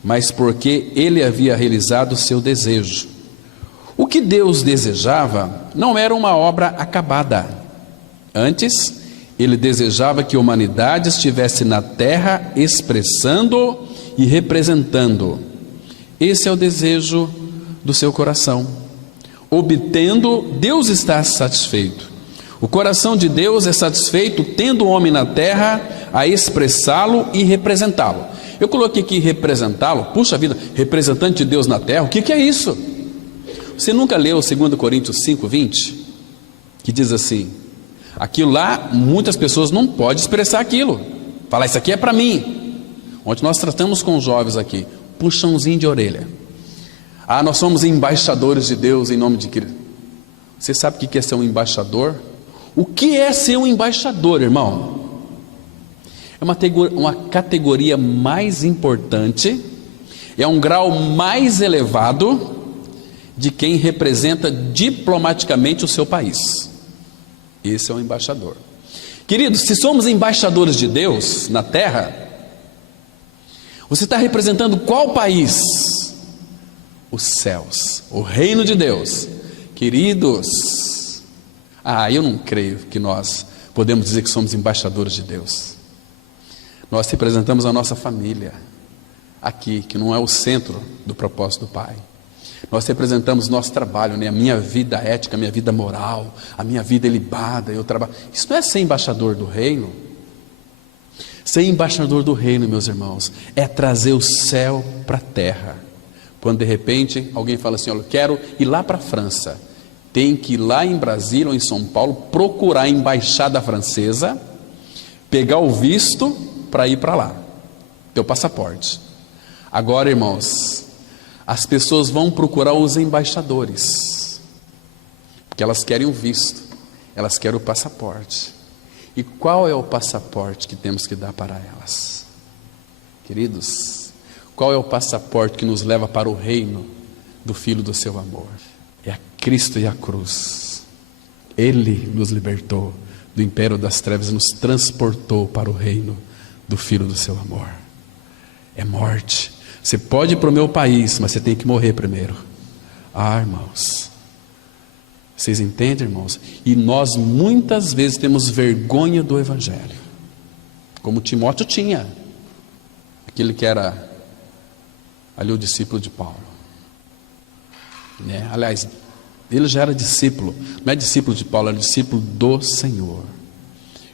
mas porque ele havia realizado o seu desejo. O que Deus desejava não era uma obra acabada. Antes, ele desejava que a humanidade estivesse na terra expressando e representando. Esse é o desejo do seu coração. Obtendo, Deus está satisfeito. O coração de Deus é satisfeito tendo o homem na terra a expressá-lo e representá-lo. Eu coloquei aqui representá-lo. Puxa vida, representante de Deus na terra, o que é isso? Você nunca leu 2 Coríntios 5, 20? Que diz assim: aquilo lá, muitas pessoas não podem expressar aquilo. Falar, isso aqui é para mim. Ontem nós tratamos com os jovens aqui. puxãozinho de orelha. Ah, nós somos embaixadores de Deus em nome de Cristo. Você sabe o que é ser um embaixador? O que é ser um embaixador, irmão? É uma categoria mais importante, é um grau mais elevado de quem representa diplomaticamente o seu país. Esse é o embaixador. Queridos, se somos embaixadores de Deus na terra, você está representando qual país? Os céus, o reino de Deus. Queridos, eu não creio que nós podemos dizer que somos embaixadores de Deus. Nós representamos a nossa família aqui, que não é o centro do propósito do Pai. Nós representamos nosso trabalho, né? A minha vida ética, a minha vida moral, a minha vida ilibada, eu trabalho. Isso não é ser embaixador do reino. Ser embaixador do reino, meus irmãos, é trazer o céu para a terra. Quando de repente alguém fala assim: olha, eu quero ir lá para a França, tem que ir lá em Brasília ou em São Paulo, procurar a embaixada francesa, pegar o visto para ir para lá, teu passaporte. Agora, irmãos, as pessoas vão procurar os embaixadores, porque elas querem o visto, elas querem o passaporte. E qual é o passaporte que temos que dar para elas? Queridos, qual é o passaporte que nos leva para o reino do Filho do seu amor? É a Cristo e a cruz. Ele nos libertou do império das trevas e nos transportou para o reino do Filho do seu amor. É morte. Você pode ir para o meu país, mas você tem que morrer primeiro. Irmãos, vocês entendem, irmãos? E nós muitas vezes temos vergonha do Evangelho, como Timóteo tinha, aquele que era ali o discípulo de Paulo, né? Aliás, ele já era discípulo, não é discípulo de Paulo, era discípulo do Senhor.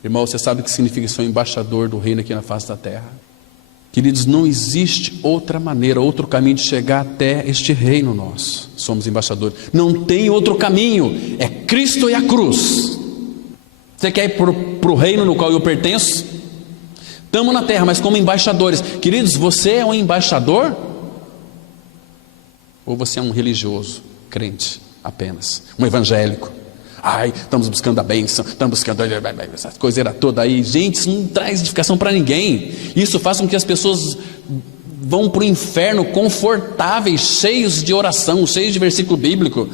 Irmão, você sabe o que significa ser um embaixador do reino aqui na face da terra? Queridos, não existe outra maneira, outro caminho de chegar até este reino nosso. Somos embaixadores. Não tem outro caminho. É Cristo e a cruz. Você quer ir para o reino no qual eu pertenço? Estamos na terra, mas como embaixadores. Queridos, você é um embaixador? Ou você é um religioso, crente apenas? Um evangélico? Estamos buscando a bênção, estamos buscando essa coiseira toda aí. Gente, isso não traz edificação para ninguém. Isso faz com que as pessoas vão para o inferno confortáveis, cheios de oração, cheios de versículo bíblico.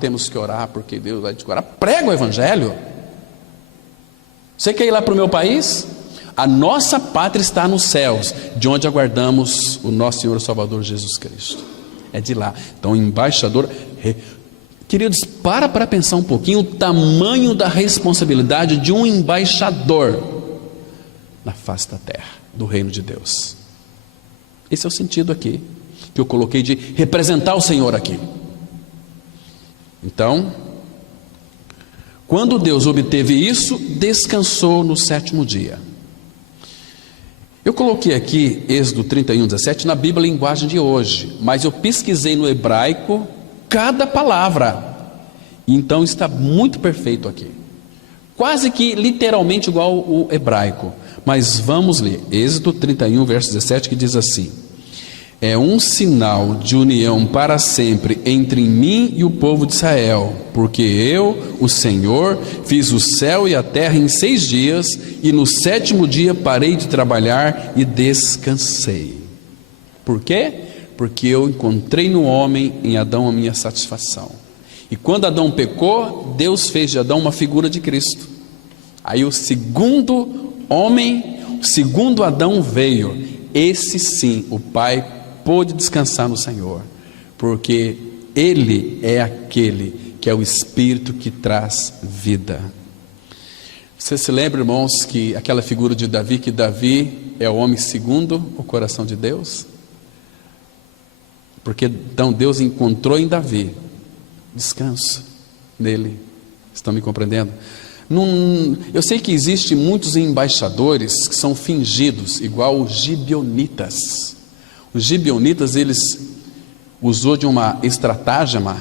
Temos que orar porque Deus vai te curar. Prega o evangelho. Você quer ir lá para o meu país? A nossa pátria está nos céus, de onde aguardamos o nosso Senhor e Salvador Jesus Cristo. É de lá. Então, embaixador... Queridos, para pensar um pouquinho o tamanho da responsabilidade de um embaixador na face da terra, do reino de Deus. Esse é o sentido aqui, que eu coloquei de representar o Senhor aqui. Então, quando Deus obteve isso, descansou no sétimo dia. Eu coloquei aqui Êxodo 31:17 na Bíblia linguagem de hoje, mas eu pesquisei no hebraico cada palavra, então está muito perfeito aqui, quase que literalmente igual o hebraico. Mas vamos ler Êxodo 31 verso 17, que diz assim: é um sinal de união para sempre entre mim e o povo de Israel, porque eu, o Senhor, fiz o céu e a terra em 6 dias, e no 7º dia parei de trabalhar e descansei. Por quê? Porque eu encontrei no homem, em Adão, a minha satisfação. E quando Adão pecou, Deus fez de Adão uma figura de Cristo. Aí o segundo homem, o segundo Adão veio. Esse sim, o Pai pôde descansar no Senhor, porque Ele é aquele que é o Espírito que traz vida. Você se lembra, irmãos, que aquela figura de Davi, que Davi é o homem segundo o coração de Deus? Porque então Deus encontrou em Davi descanso nele. Estão me compreendendo? Eu sei que existem muitos embaixadores que são fingidos, igual os gibeonitas. Os gibeonitas, eles usou de uma estratagema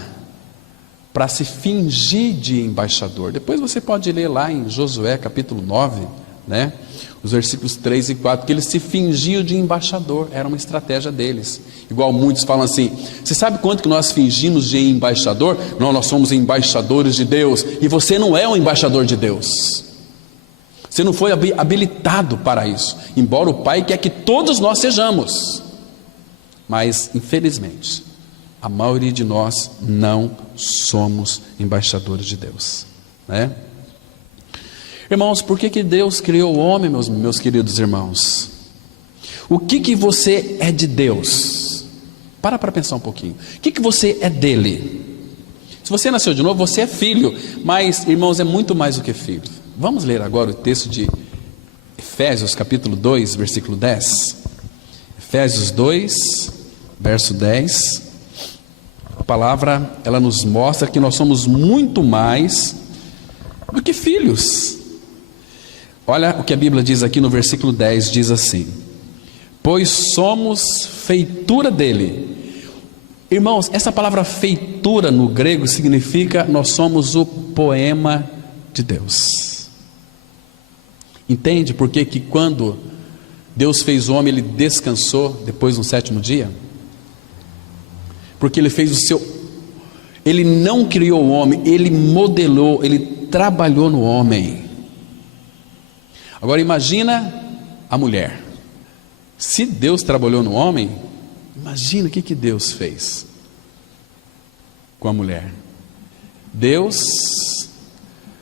para se fingir de embaixador. Depois você pode ler lá em Josué capítulo 9, né? Os versículos 3 e 4, que eles se fingiam de embaixador, era uma estratégia deles. Igual muitos falam assim: você sabe quanto que nós fingimos de embaixador? Não, nós somos embaixadores de Deus. E você não é um embaixador de Deus. Você não foi habilitado para isso, embora o Pai quer que todos nós sejamos. Mas, infelizmente, a maioria de nós não somos embaixadores de Deus, né? Irmãos, por que Deus criou o homem, meus queridos irmãos? O que você é de Deus? Para pensar um pouquinho. O que você é dele? Se você nasceu de novo, você é filho. Mas, irmãos, é muito mais do que filho. Vamos ler agora o texto de Efésios capítulo 2, versículo 10. Efésios 2, verso 10. A palavra, ela nos mostra que nós somos muito mais do que filhos. Olha o que a Bíblia diz aqui no versículo 10, diz assim: pois somos feitura dele. Irmãos, essa palavra feitura no grego significa nós somos o poema de Deus. Entende por que quando Deus fez o homem, ele descansou depois no sétimo dia? Porque ele fez o seu... Ele não criou o homem, ele modelou, ele trabalhou no homem. Agora imagina a mulher. Se Deus trabalhou no homem, imagina o que Deus fez com a mulher. Deus,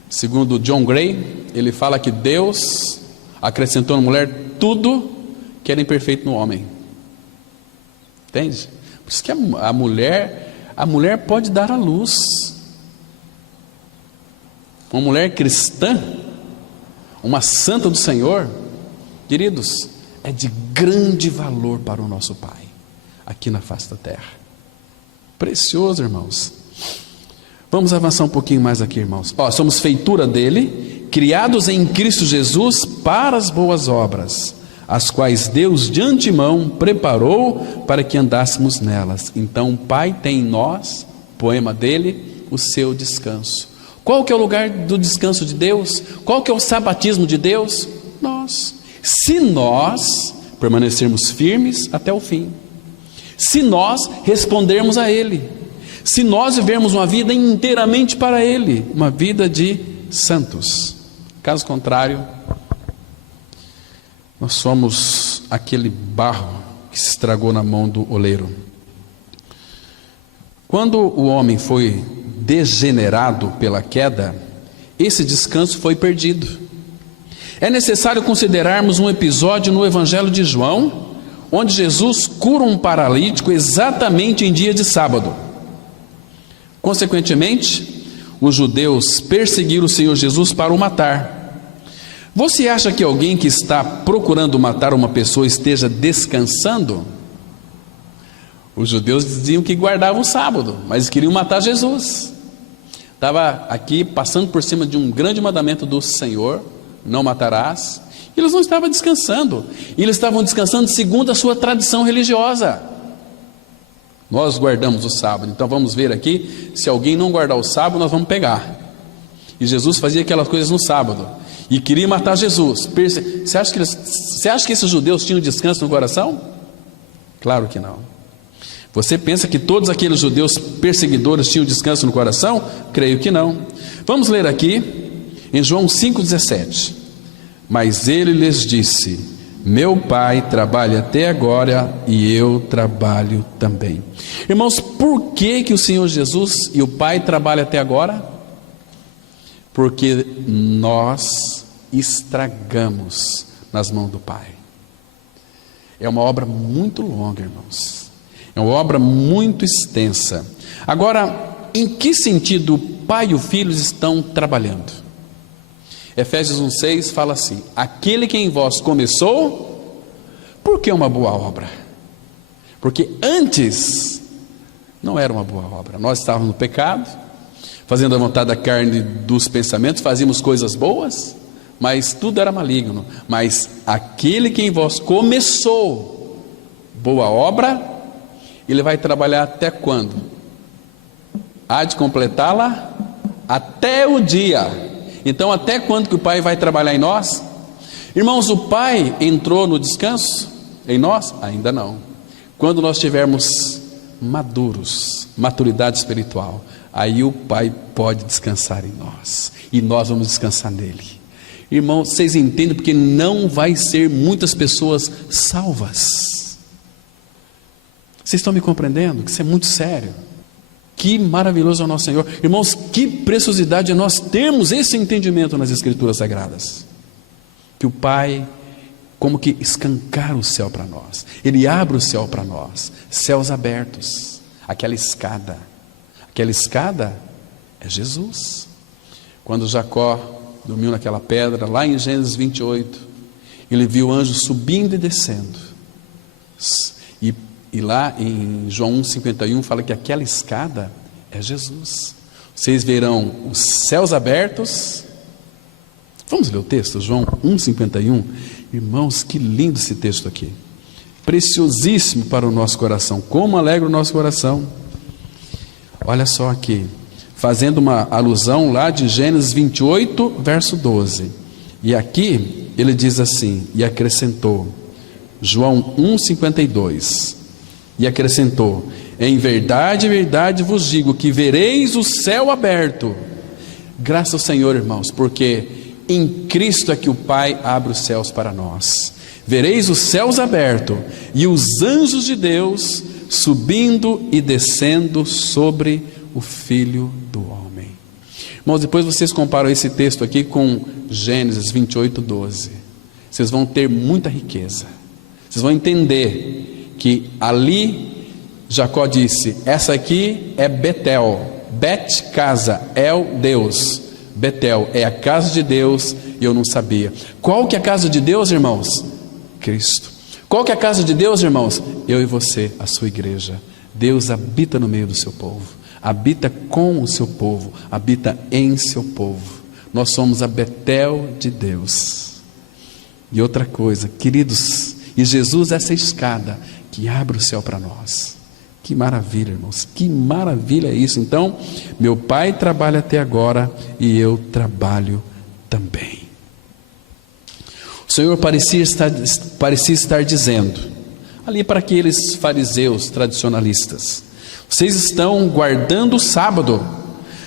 segundo John Gray, ele fala que Deus acrescentou na mulher tudo que era imperfeito no homem. Entende? Por isso que a mulher pode dar à luz. Uma mulher cristã, uma santa do Senhor, queridos, é de grande valor para o nosso Pai, aqui na face da terra. Precioso, irmãos. Vamos avançar um pouquinho mais aqui, irmãos. Somos feitura dele, criados em Cristo Jesus para as boas obras, as quais Deus de antemão preparou para que andássemos nelas. Então o Pai tem em nós, poema dele, o seu descanso. Qual que é o lugar do descanso de Deus? Qual que é o sabatismo de Deus? Nós. Se nós permanecermos firmes até o fim, se nós respondermos a Ele, se nós vivermos uma vida inteiramente para Ele, uma vida de santos. Caso contrário, nós somos aquele barro que se estragou na mão do oleiro. Quando o homem foi degenerado pela queda, esse descanso foi perdido. É necessário considerarmos um episódio no Evangelho de João, onde Jesus cura um paralítico exatamente em dia de sábado. Consequentemente, os judeus perseguiram o Senhor Jesus para o matar. Você acha que alguém que está procurando matar uma pessoa esteja descansando? Os judeus diziam que guardavam o sábado, mas queriam matar Jesus. Estava aqui passando por cima de um grande mandamento do Senhor: não matarás. E eles não estavam descansando, eles estavam descansando segundo a sua tradição religiosa. Nós guardamos o sábado, então vamos ver aqui, se alguém não guardar o sábado, nós vamos pegar. E Jesus fazia aquelas coisas no sábado, e queria matar Jesus. Você acha que esses judeus tinham descanso no coração? Claro que não. Você pensa que todos aqueles judeus perseguidores tinham descanso no coração? Creio que não. Vamos ler aqui, em João 5,17. Mas ele lhes disse: meu Pai trabalha até agora e eu trabalho também. Irmãos, por que o Senhor Jesus e o Pai trabalham até agora? Porque nós estragamos nas mãos do Pai. É uma obra muito longa, irmãos. É uma obra muito extensa. Agora, em que sentido o Pai e o Filho estão trabalhando? Efésios 1,6 fala assim: aquele que em vós começou, por que uma boa obra? Porque antes não era uma boa obra. Nós estávamos no pecado, fazendo a vontade da carne e dos pensamentos, fazíamos coisas boas, mas tudo era maligno. Mas aquele que em vós começou boa obra, ele vai trabalhar até quando? Há de completá-la até o dia. Então, até quando que o Pai vai trabalhar em nós? Irmãos, o Pai entrou no descanso em nós? Ainda não. Quando nós tivermos maduros, maturidade espiritual, aí o Pai pode descansar em nós, e nós vamos descansar nele. Irmãos, vocês entendem porque não vai ser muitas pessoas salvas. Vocês estão me compreendendo? Que isso é muito sério. Que maravilhoso é o nosso Senhor. Irmãos, que preciosidade é nós termos esse entendimento nas Escrituras Sagradas. Que o Pai, como que escancara o céu para nós. Ele abre o céu para nós. Céus abertos. Aquela escada. Aquela escada é Jesus. Quando Jacó dormiu naquela pedra, lá em Gênesis 28, ele viu o anjo subindo e descendo. E lá em João 1,51 fala que aquela escada é Jesus. Vocês verão os céus abertos. Vamos ler o texto, João 1,51. Irmãos, que lindo esse texto aqui. Preciosíssimo para o nosso coração. Como alegra o nosso coração. Olha só aqui, fazendo uma alusão lá de Gênesis 28, verso 12. E aqui ele diz assim, e acrescentou, João 1,52. E acrescentou, em verdade, verdade vos digo, que vereis o céu aberto. Graças ao Senhor, irmãos, porque em Cristo é que o Pai abre os céus para nós. Vereis os céus abertos, e os anjos de Deus subindo e descendo sobre o Filho do Homem. Irmãos, depois vocês comparam esse texto aqui com Gênesis 28, 12. Vocês vão ter muita riqueza. Vocês vão entender que ali Jacó disse, essa aqui é Betel, Bet casa, El Deus, Betel é a casa de Deus, e eu não sabia. Qual que é a casa de Deus, irmãos? Cristo. Qual que é a casa de Deus, irmãos? Eu e você, a sua igreja. Deus habita no meio do seu povo, habita com o seu povo, habita em seu povo. Nós somos a Betel de Deus. E outra coisa, queridos, e Jesus é essa escada que abre o céu para nós. Que maravilha, irmãos, que maravilha é isso. Então, meu Pai trabalha até agora e eu trabalho também. O Senhor parecia estar dizendo, ali para aqueles fariseus tradicionalistas, vocês estão guardando o sábado,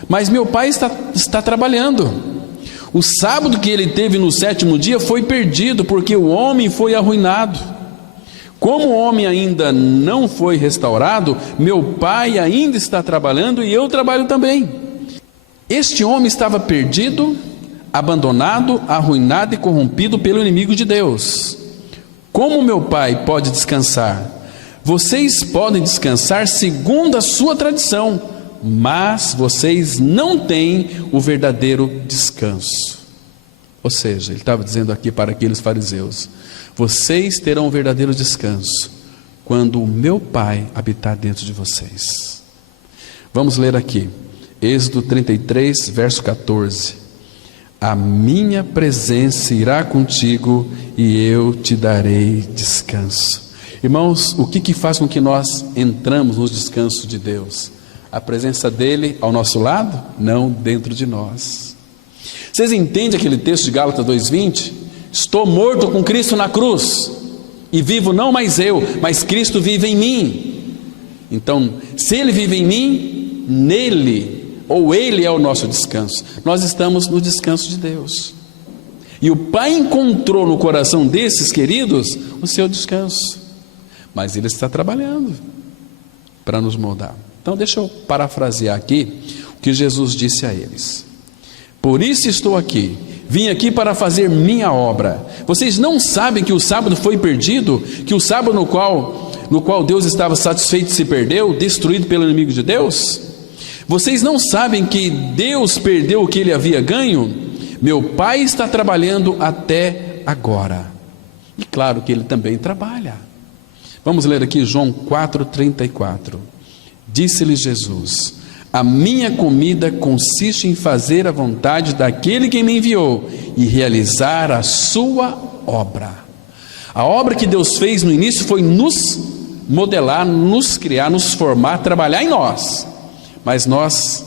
mas meu Pai está trabalhando. O sábado que ele teve no 7º dia foi perdido, porque o homem foi arruinado. Como o homem ainda não foi restaurado, meu Pai ainda está trabalhando e eu trabalho também. Este homem estava perdido, abandonado, arruinado e corrompido pelo inimigo de Deus. Como meu Pai pode descansar? Vocês podem descansar segundo a sua tradição, mas vocês não têm o verdadeiro descanso. Ou seja, ele estava dizendo aqui para aqueles fariseus, vocês terão o verdadeiro descanso quando o meu Pai habitar dentro de vocês. Vamos ler aqui, Êxodo 33, verso 14. A minha presença irá contigo e eu te darei descanso. Irmãos, o que faz com que nós entramos no descanso de Deus? A presença dele ao nosso lado? Não, dentro de nós. Vocês entendem aquele texto de Gálatas 2:20? Estou morto com Cristo na cruz, e vivo não mais eu, mas Cristo vive em mim. Então, se Ele vive em mim, nele, ou Ele é o nosso descanso. Nós estamos no descanso de Deus. E o Pai encontrou no coração desses queridos o seu descanso. Mas Ele está trabalhando para nos moldar. Então deixa eu parafrasear aqui o que Jesus disse a eles. Por isso estou aqui. Vim aqui para fazer minha obra. Vocês não sabem que o sábado foi perdido? Que o sábado no qual Deus estava satisfeito se perdeu, destruído pelo inimigo de Deus? Vocês não sabem que Deus perdeu o que ele havia ganho? Meu Pai está trabalhando até agora. E claro que ele também trabalha. Vamos ler aqui João 4,34. Disse-lhe Jesus: a minha comida consiste em fazer a vontade daquele que me enviou e realizar a sua obra. A obra que Deus fez no início foi nos modelar, nos criar, nos formar, trabalhar em nós. Mas nós,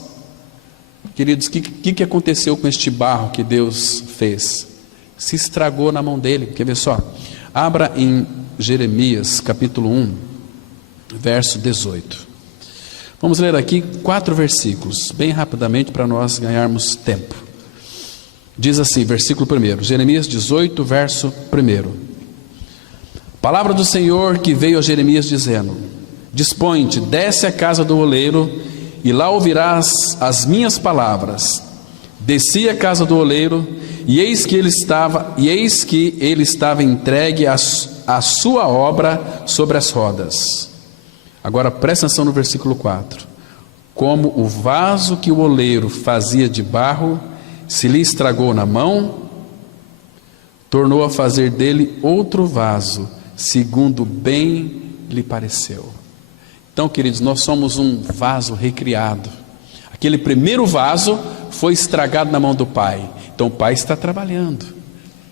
queridos, o que aconteceu com este barro que Deus fez? se estragou na mão dele. Quer ver só? Abra em Jeremias capítulo 1, verso 18. Vamos ler aqui 4 versículos, bem rapidamente, para nós ganharmos tempo. Diz assim, versículo 1, Jeremias 18, verso 1. Palavra do Senhor que veio a Jeremias dizendo: Dispõe-te, desce à casa do oleiro, e lá ouvirás as minhas palavras. Desci à casa do oleiro, e eis que ele estava entregue à sua obra sobre as rodas. Agora presta atenção no versículo 4. Como o vaso que o oleiro fazia de barro se lhe estragou na mão, tornou a fazer dele outro vaso, segundo bem lhe pareceu. Então, queridos, nós somos um vaso recriado. Aquele primeiro vaso foi estragado na mão do Pai. Então o Pai está trabalhando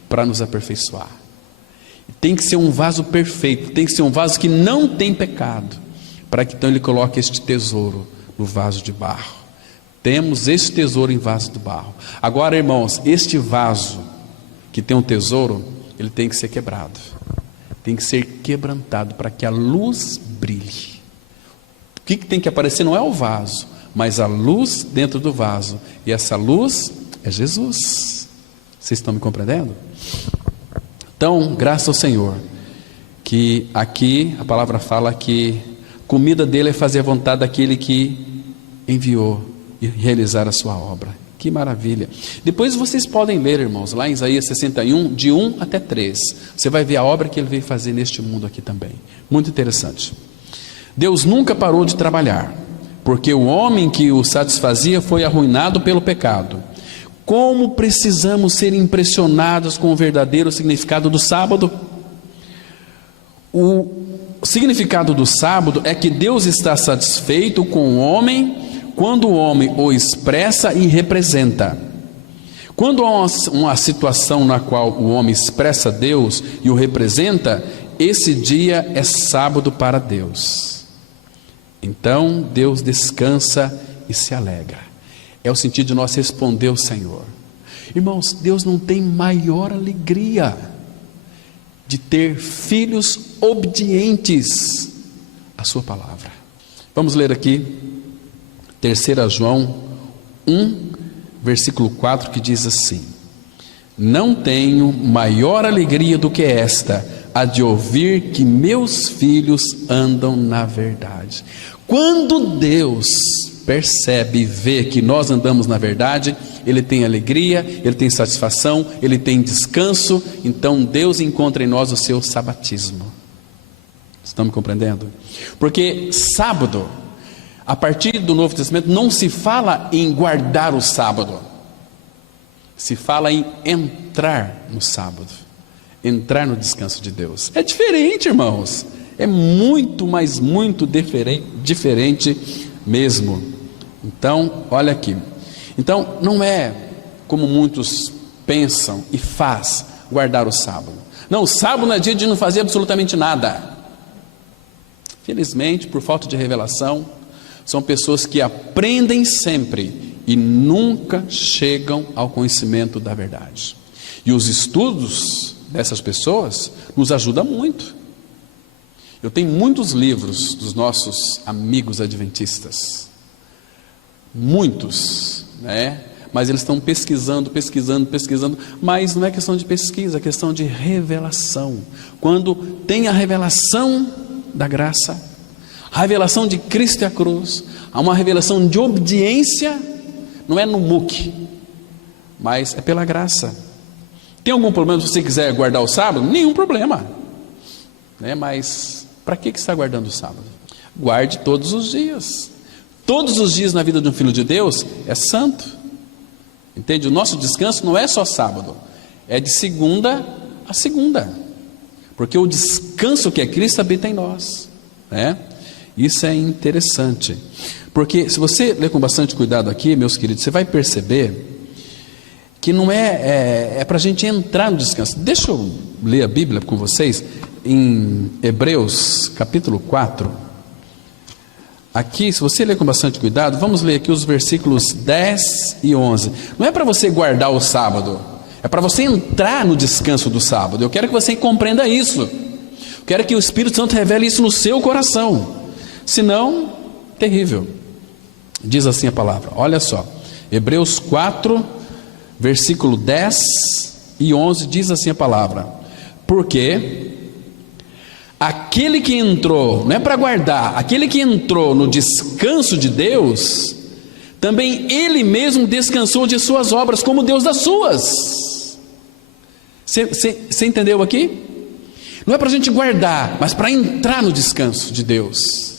para nos aperfeiçoar. Tem que ser um vaso perfeito, tem que ser um vaso que não tem pecado, para que então Ele coloque este tesouro no vaso de barro. Temos este tesouro em vaso de barro. Agora, irmãos, este vaso que tem um tesouro, ele tem que ser quebrado, tem que ser quebrantado para que a luz brilhe. O que tem que aparecer não é o vaso, mas a luz dentro do vaso, e essa luz é Jesus. Vocês estão me compreendendo? Então, graças ao Senhor, que aqui a palavra fala que a comida dele é fazer a vontade daquele que enviou e realizar a sua obra. Que maravilha! Depois vocês podem ler, irmãos, lá em Isaías 61, de 1 até 3. Você vai ver a obra que ele veio fazer neste mundo aqui também. Muito interessante. Deus nunca parou de trabalhar, porque o homem que o satisfazia foi arruinado pelo pecado. Como precisamos ser impressionados com o verdadeiro significado do sábado? O significado do sábado é que Deus está satisfeito com o homem quando o homem o expressa e representa. Quando há uma situação na qual o homem expressa Deus e o representa, esse dia é sábado para Deus. Então Deus descansa e se alegra. É o sentido de nós responder ao Senhor. Irmãos, Deus não tem maior alegria de ter filhos obedientes à sua palavra. Vamos ler aqui 3 João 1, versículo 4, que diz assim: Não tenho maior alegria do que esta, a de ouvir que meus filhos andam na verdade. Quando Deus percebe e vê que nós andamos na verdade, Ele tem alegria, Ele tem satisfação, Ele tem descanso. Então Deus encontra em nós o seu sabatismo. Estão me compreendendo? Porque sábado, a partir do Novo Testamento, não se fala em guardar o sábado, se fala em entrar no sábado, entrar no descanso de Deus. É diferente, irmãos, é muito, mas muito diferente mesmo. Então, olha aqui. Então, não é como muitos pensam e faz, guardar o sábado. Não, o sábado não é dia de não fazer absolutamente nada. Felizmente, por falta de revelação, são pessoas que aprendem sempre e nunca chegam ao conhecimento da verdade. E os estudos dessas pessoas nos ajudam muito. Eu tenho muitos livros dos nossos amigos adventistas, muitos, né? Mas eles estão pesquisando, mas não é questão de pesquisa, é questão de revelação. Quando tem a revelação da graça, a revelação de Cristo e a cruz, há uma revelação de obediência, não é no muque, mas é pela graça. Tem algum problema se você quiser guardar o sábado? Nenhum problema, né? Mas para que você está guardando o sábado? Guarde todos os dias. Todos os dias na vida de um filho de Deus é santo. Entende? O nosso descanso não é só sábado, é de segunda a segunda, porque o descanso que é Cristo habita em nós, né? Isso é interessante, porque se você ler com bastante cuidado aqui, meus queridos, você vai perceber que não é para a gente entrar no descanso. Deixa eu ler a Bíblia com vocês em Hebreus capítulo 4. Aqui, se você ler com bastante cuidado, vamos ler aqui os versículos 10 e 11. Não é para você guardar o sábado, É para você entrar no descanso do sábado. Eu quero que você compreenda isso. Eu quero que o Espírito Santo revele isso no seu coração. Senão, terrível. Diz assim a palavra, olha só. Hebreus 4, versículo 10 e 11, diz assim a palavra. Porque aquele que entrou, não é para guardar, aquele que entrou no descanso de Deus, também ele mesmo descansou de suas obras, como Deus das suas. Você entendeu aqui? Não é para a gente guardar, mas para entrar no descanso de Deus.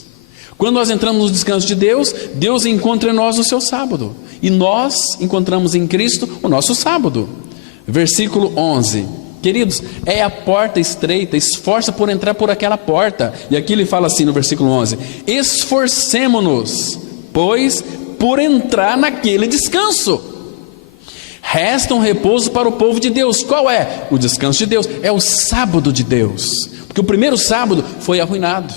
Quando nós entramos no descanso de Deus, Deus encontra em nós o seu sábado, e nós encontramos em Cristo o nosso sábado. Versículo 11. Queridos, é a porta estreita, esforça por entrar por aquela porta. E aqui ele fala assim no versículo 11: esforcemo-nos, pois, por entrar naquele descanso. Resta um repouso para o povo de Deus. Qual é? O descanso de Deus. É o sábado de Deus. Porque o primeiro sábado foi arruinado.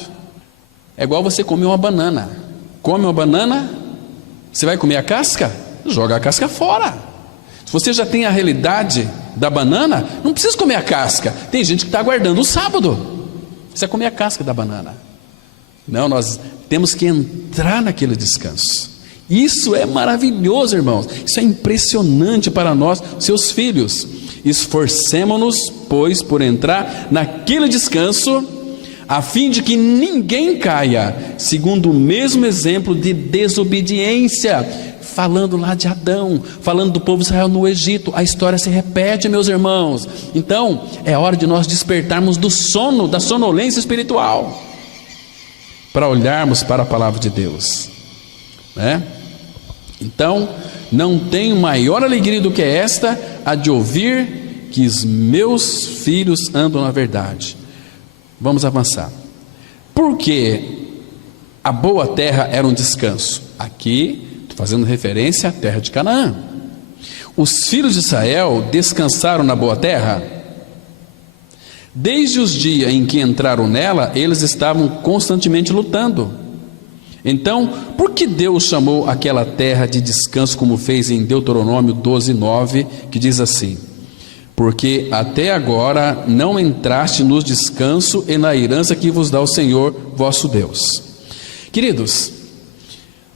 É igual você comer uma banana. Come uma banana, você vai comer a casca? Joga a casca fora. Se você já tem a realidade da banana, não precisa comer a casca. Tem gente que está aguardando o sábado. Você vai comer a casca da banana. Não, nós temos que entrar naquele descanso. Isso é maravilhoso, irmãos. Isso é impressionante para nós, seus filhos. Esforcemo-nos, pois, por entrar naquele descanso, a fim de que ninguém caia, segundo o mesmo exemplo de desobediência. Falando lá de Adão, falando do povo de Israel no Egito, a história se repete, meus irmãos. Então, é hora de nós despertarmos do sono, da sonolência espiritual, para olharmos para a palavra de Deus, né? Então, não tenho maior alegria do que esta, a de ouvir que os meus filhos andam na verdade. Vamos avançar. Porque a boa terra era um descanso. Aqui, estou fazendo referência à terra de Canaã. Os filhos de Israel descansaram na boa terra. Desde os dias em que entraram nela, eles estavam constantemente lutando. Então, por que Deus chamou aquela terra de descanso, como fez em Deuteronômio 12:9, que diz assim: porque até agora não entraste no descanso e na herança que vos dá o Senhor vosso Deus. Queridos,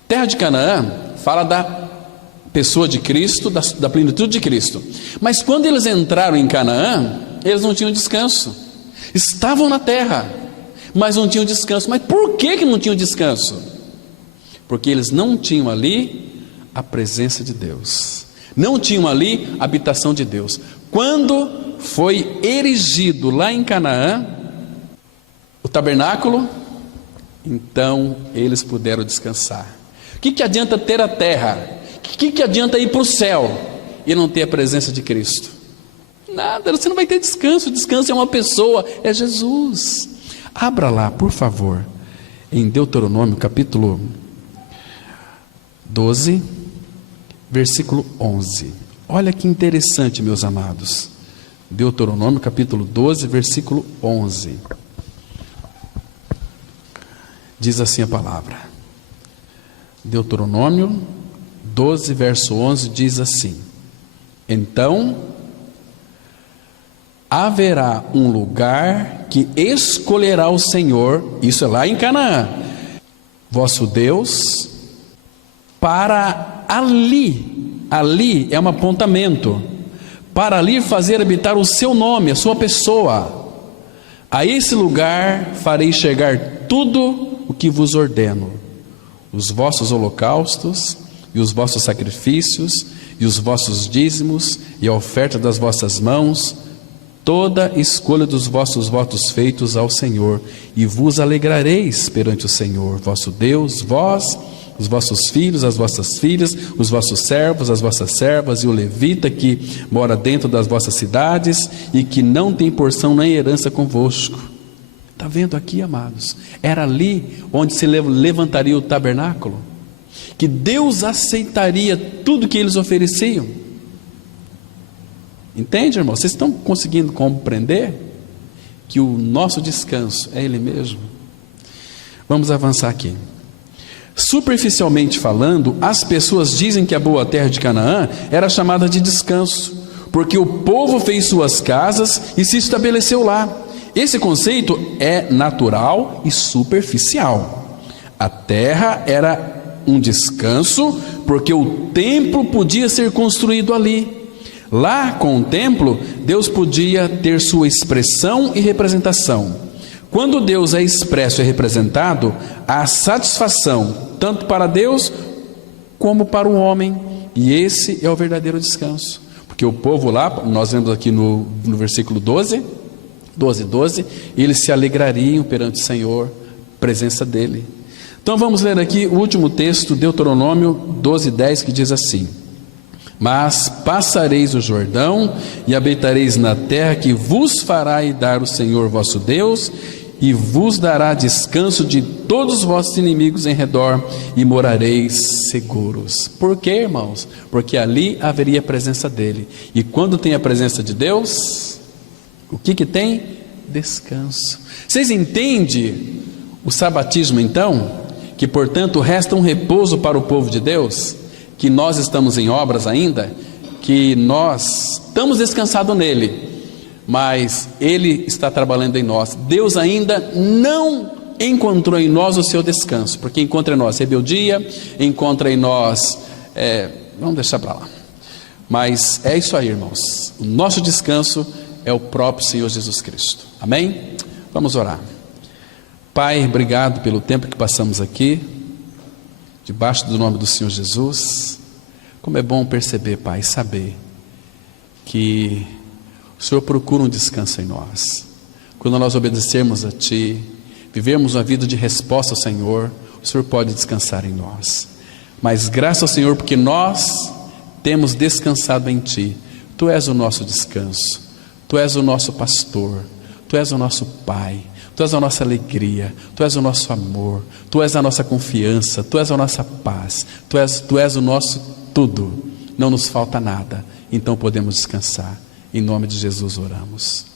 terra de Canaã fala da pessoa de Cristo, da plenitude de Cristo. Mas quando eles entraram em Canaã, eles não tinham descanso. Estavam na terra, mas não tinham descanso. Mas por que não tinham descanso? Porque eles não tinham ali a presença de Deus, não tinham ali a habitação de Deus. Quando foi erigido lá em Canaã o tabernáculo, então eles puderam descansar. O que adianta ter a terra? O que adianta ir para o céu e não ter a presença de Cristo? Nada, você não vai ter descanso. Descanso é uma pessoa, é Jesus. Abra lá, por favor, em Deuteronômio capítulo 12, versículo 11. Olha que interessante, meus amados. Deuteronômio capítulo 12, versículo 11. Diz assim a palavra. Deuteronômio 12, verso 11 diz assim: então haverá um lugar que escolherá o Senhor, isso é lá em Canaã, vosso Deus, para ali é um apontamento, para ali fazer habitar o seu nome, a sua pessoa. A esse lugar farei chegar tudo o que vos ordeno, os vossos holocaustos, e os vossos sacrifícios, e os vossos dízimos, e a oferta das vossas mãos, toda escolha dos vossos votos feitos ao Senhor, e vos alegrareis perante o Senhor, vosso Deus, vós, os vossos filhos, as vossas filhas, os vossos servos, as vossas servas, e o levita que mora dentro das vossas cidades, e que não tem porção nem herança convosco. Está vendo aqui, amados? Era ali onde se levantaria o tabernáculo, que Deus aceitaria tudo que eles ofereciam. Entende, irmão? Vocês estão conseguindo compreender que o nosso descanso é Ele mesmo? Vamos avançar aqui. Superficialmente falando, as pessoas dizem que a boa terra de Canaã era chamada de descanso, porque o povo fez suas casas e se estabeleceu lá. Esse conceito é natural e superficial. A terra era um descanso, porque o templo podia ser construído ali. Lá, com o templo, Deus podia ter sua expressão e representação. Quando Deus é expresso e representado, há satisfação, tanto para Deus como para o homem. E esse é o verdadeiro descanso. Porque o povo lá, nós vemos aqui no versículo 12, eles se alegrariam perante o Senhor, presença dele. Então vamos ler aqui o último texto, Deuteronômio 12:10, que diz assim: mas passareis o Jordão e habitareis na terra que vos fará dar o Senhor vosso Deus, e vos dará descanso de todos os vossos inimigos em redor, e morareis seguros. Por quê, irmãos? Porque ali haveria a presença dele. E quando tem a presença de Deus, o que tem? Descanso. Vocês entendem o sabatismo então? Que portanto resta um repouso para o povo de Deus? Que nós estamos em obras ainda? Que nós estamos descansados nele, mas ele está trabalhando em nós. Deus ainda não encontrou em nós o seu descanso, porque encontra em nós rebeldia, encontra em nós, vamos deixar para lá, mas é isso aí, irmãos. O nosso descanso é o próprio Senhor Jesus Cristo. Amém? Vamos orar. Pai, obrigado pelo tempo que passamos aqui debaixo do nome do Senhor Jesus. Como é bom perceber, Pai, saber que o Senhor procura um descanso em nós. Quando nós obedecermos a Ti, vivemos uma vida de resposta ao Senhor, o Senhor pode descansar em nós. Mas graças ao Senhor, porque nós temos descansado em Ti. Tu és o nosso descanso, Tu és o nosso pastor, Tu és o nosso Pai, Tu és a nossa alegria, Tu és o nosso amor, Tu és a nossa confiança, Tu és a nossa paz, Tu és o nosso tudo. Não nos falta nada, então podemos descansar. Em nome de Jesus oramos.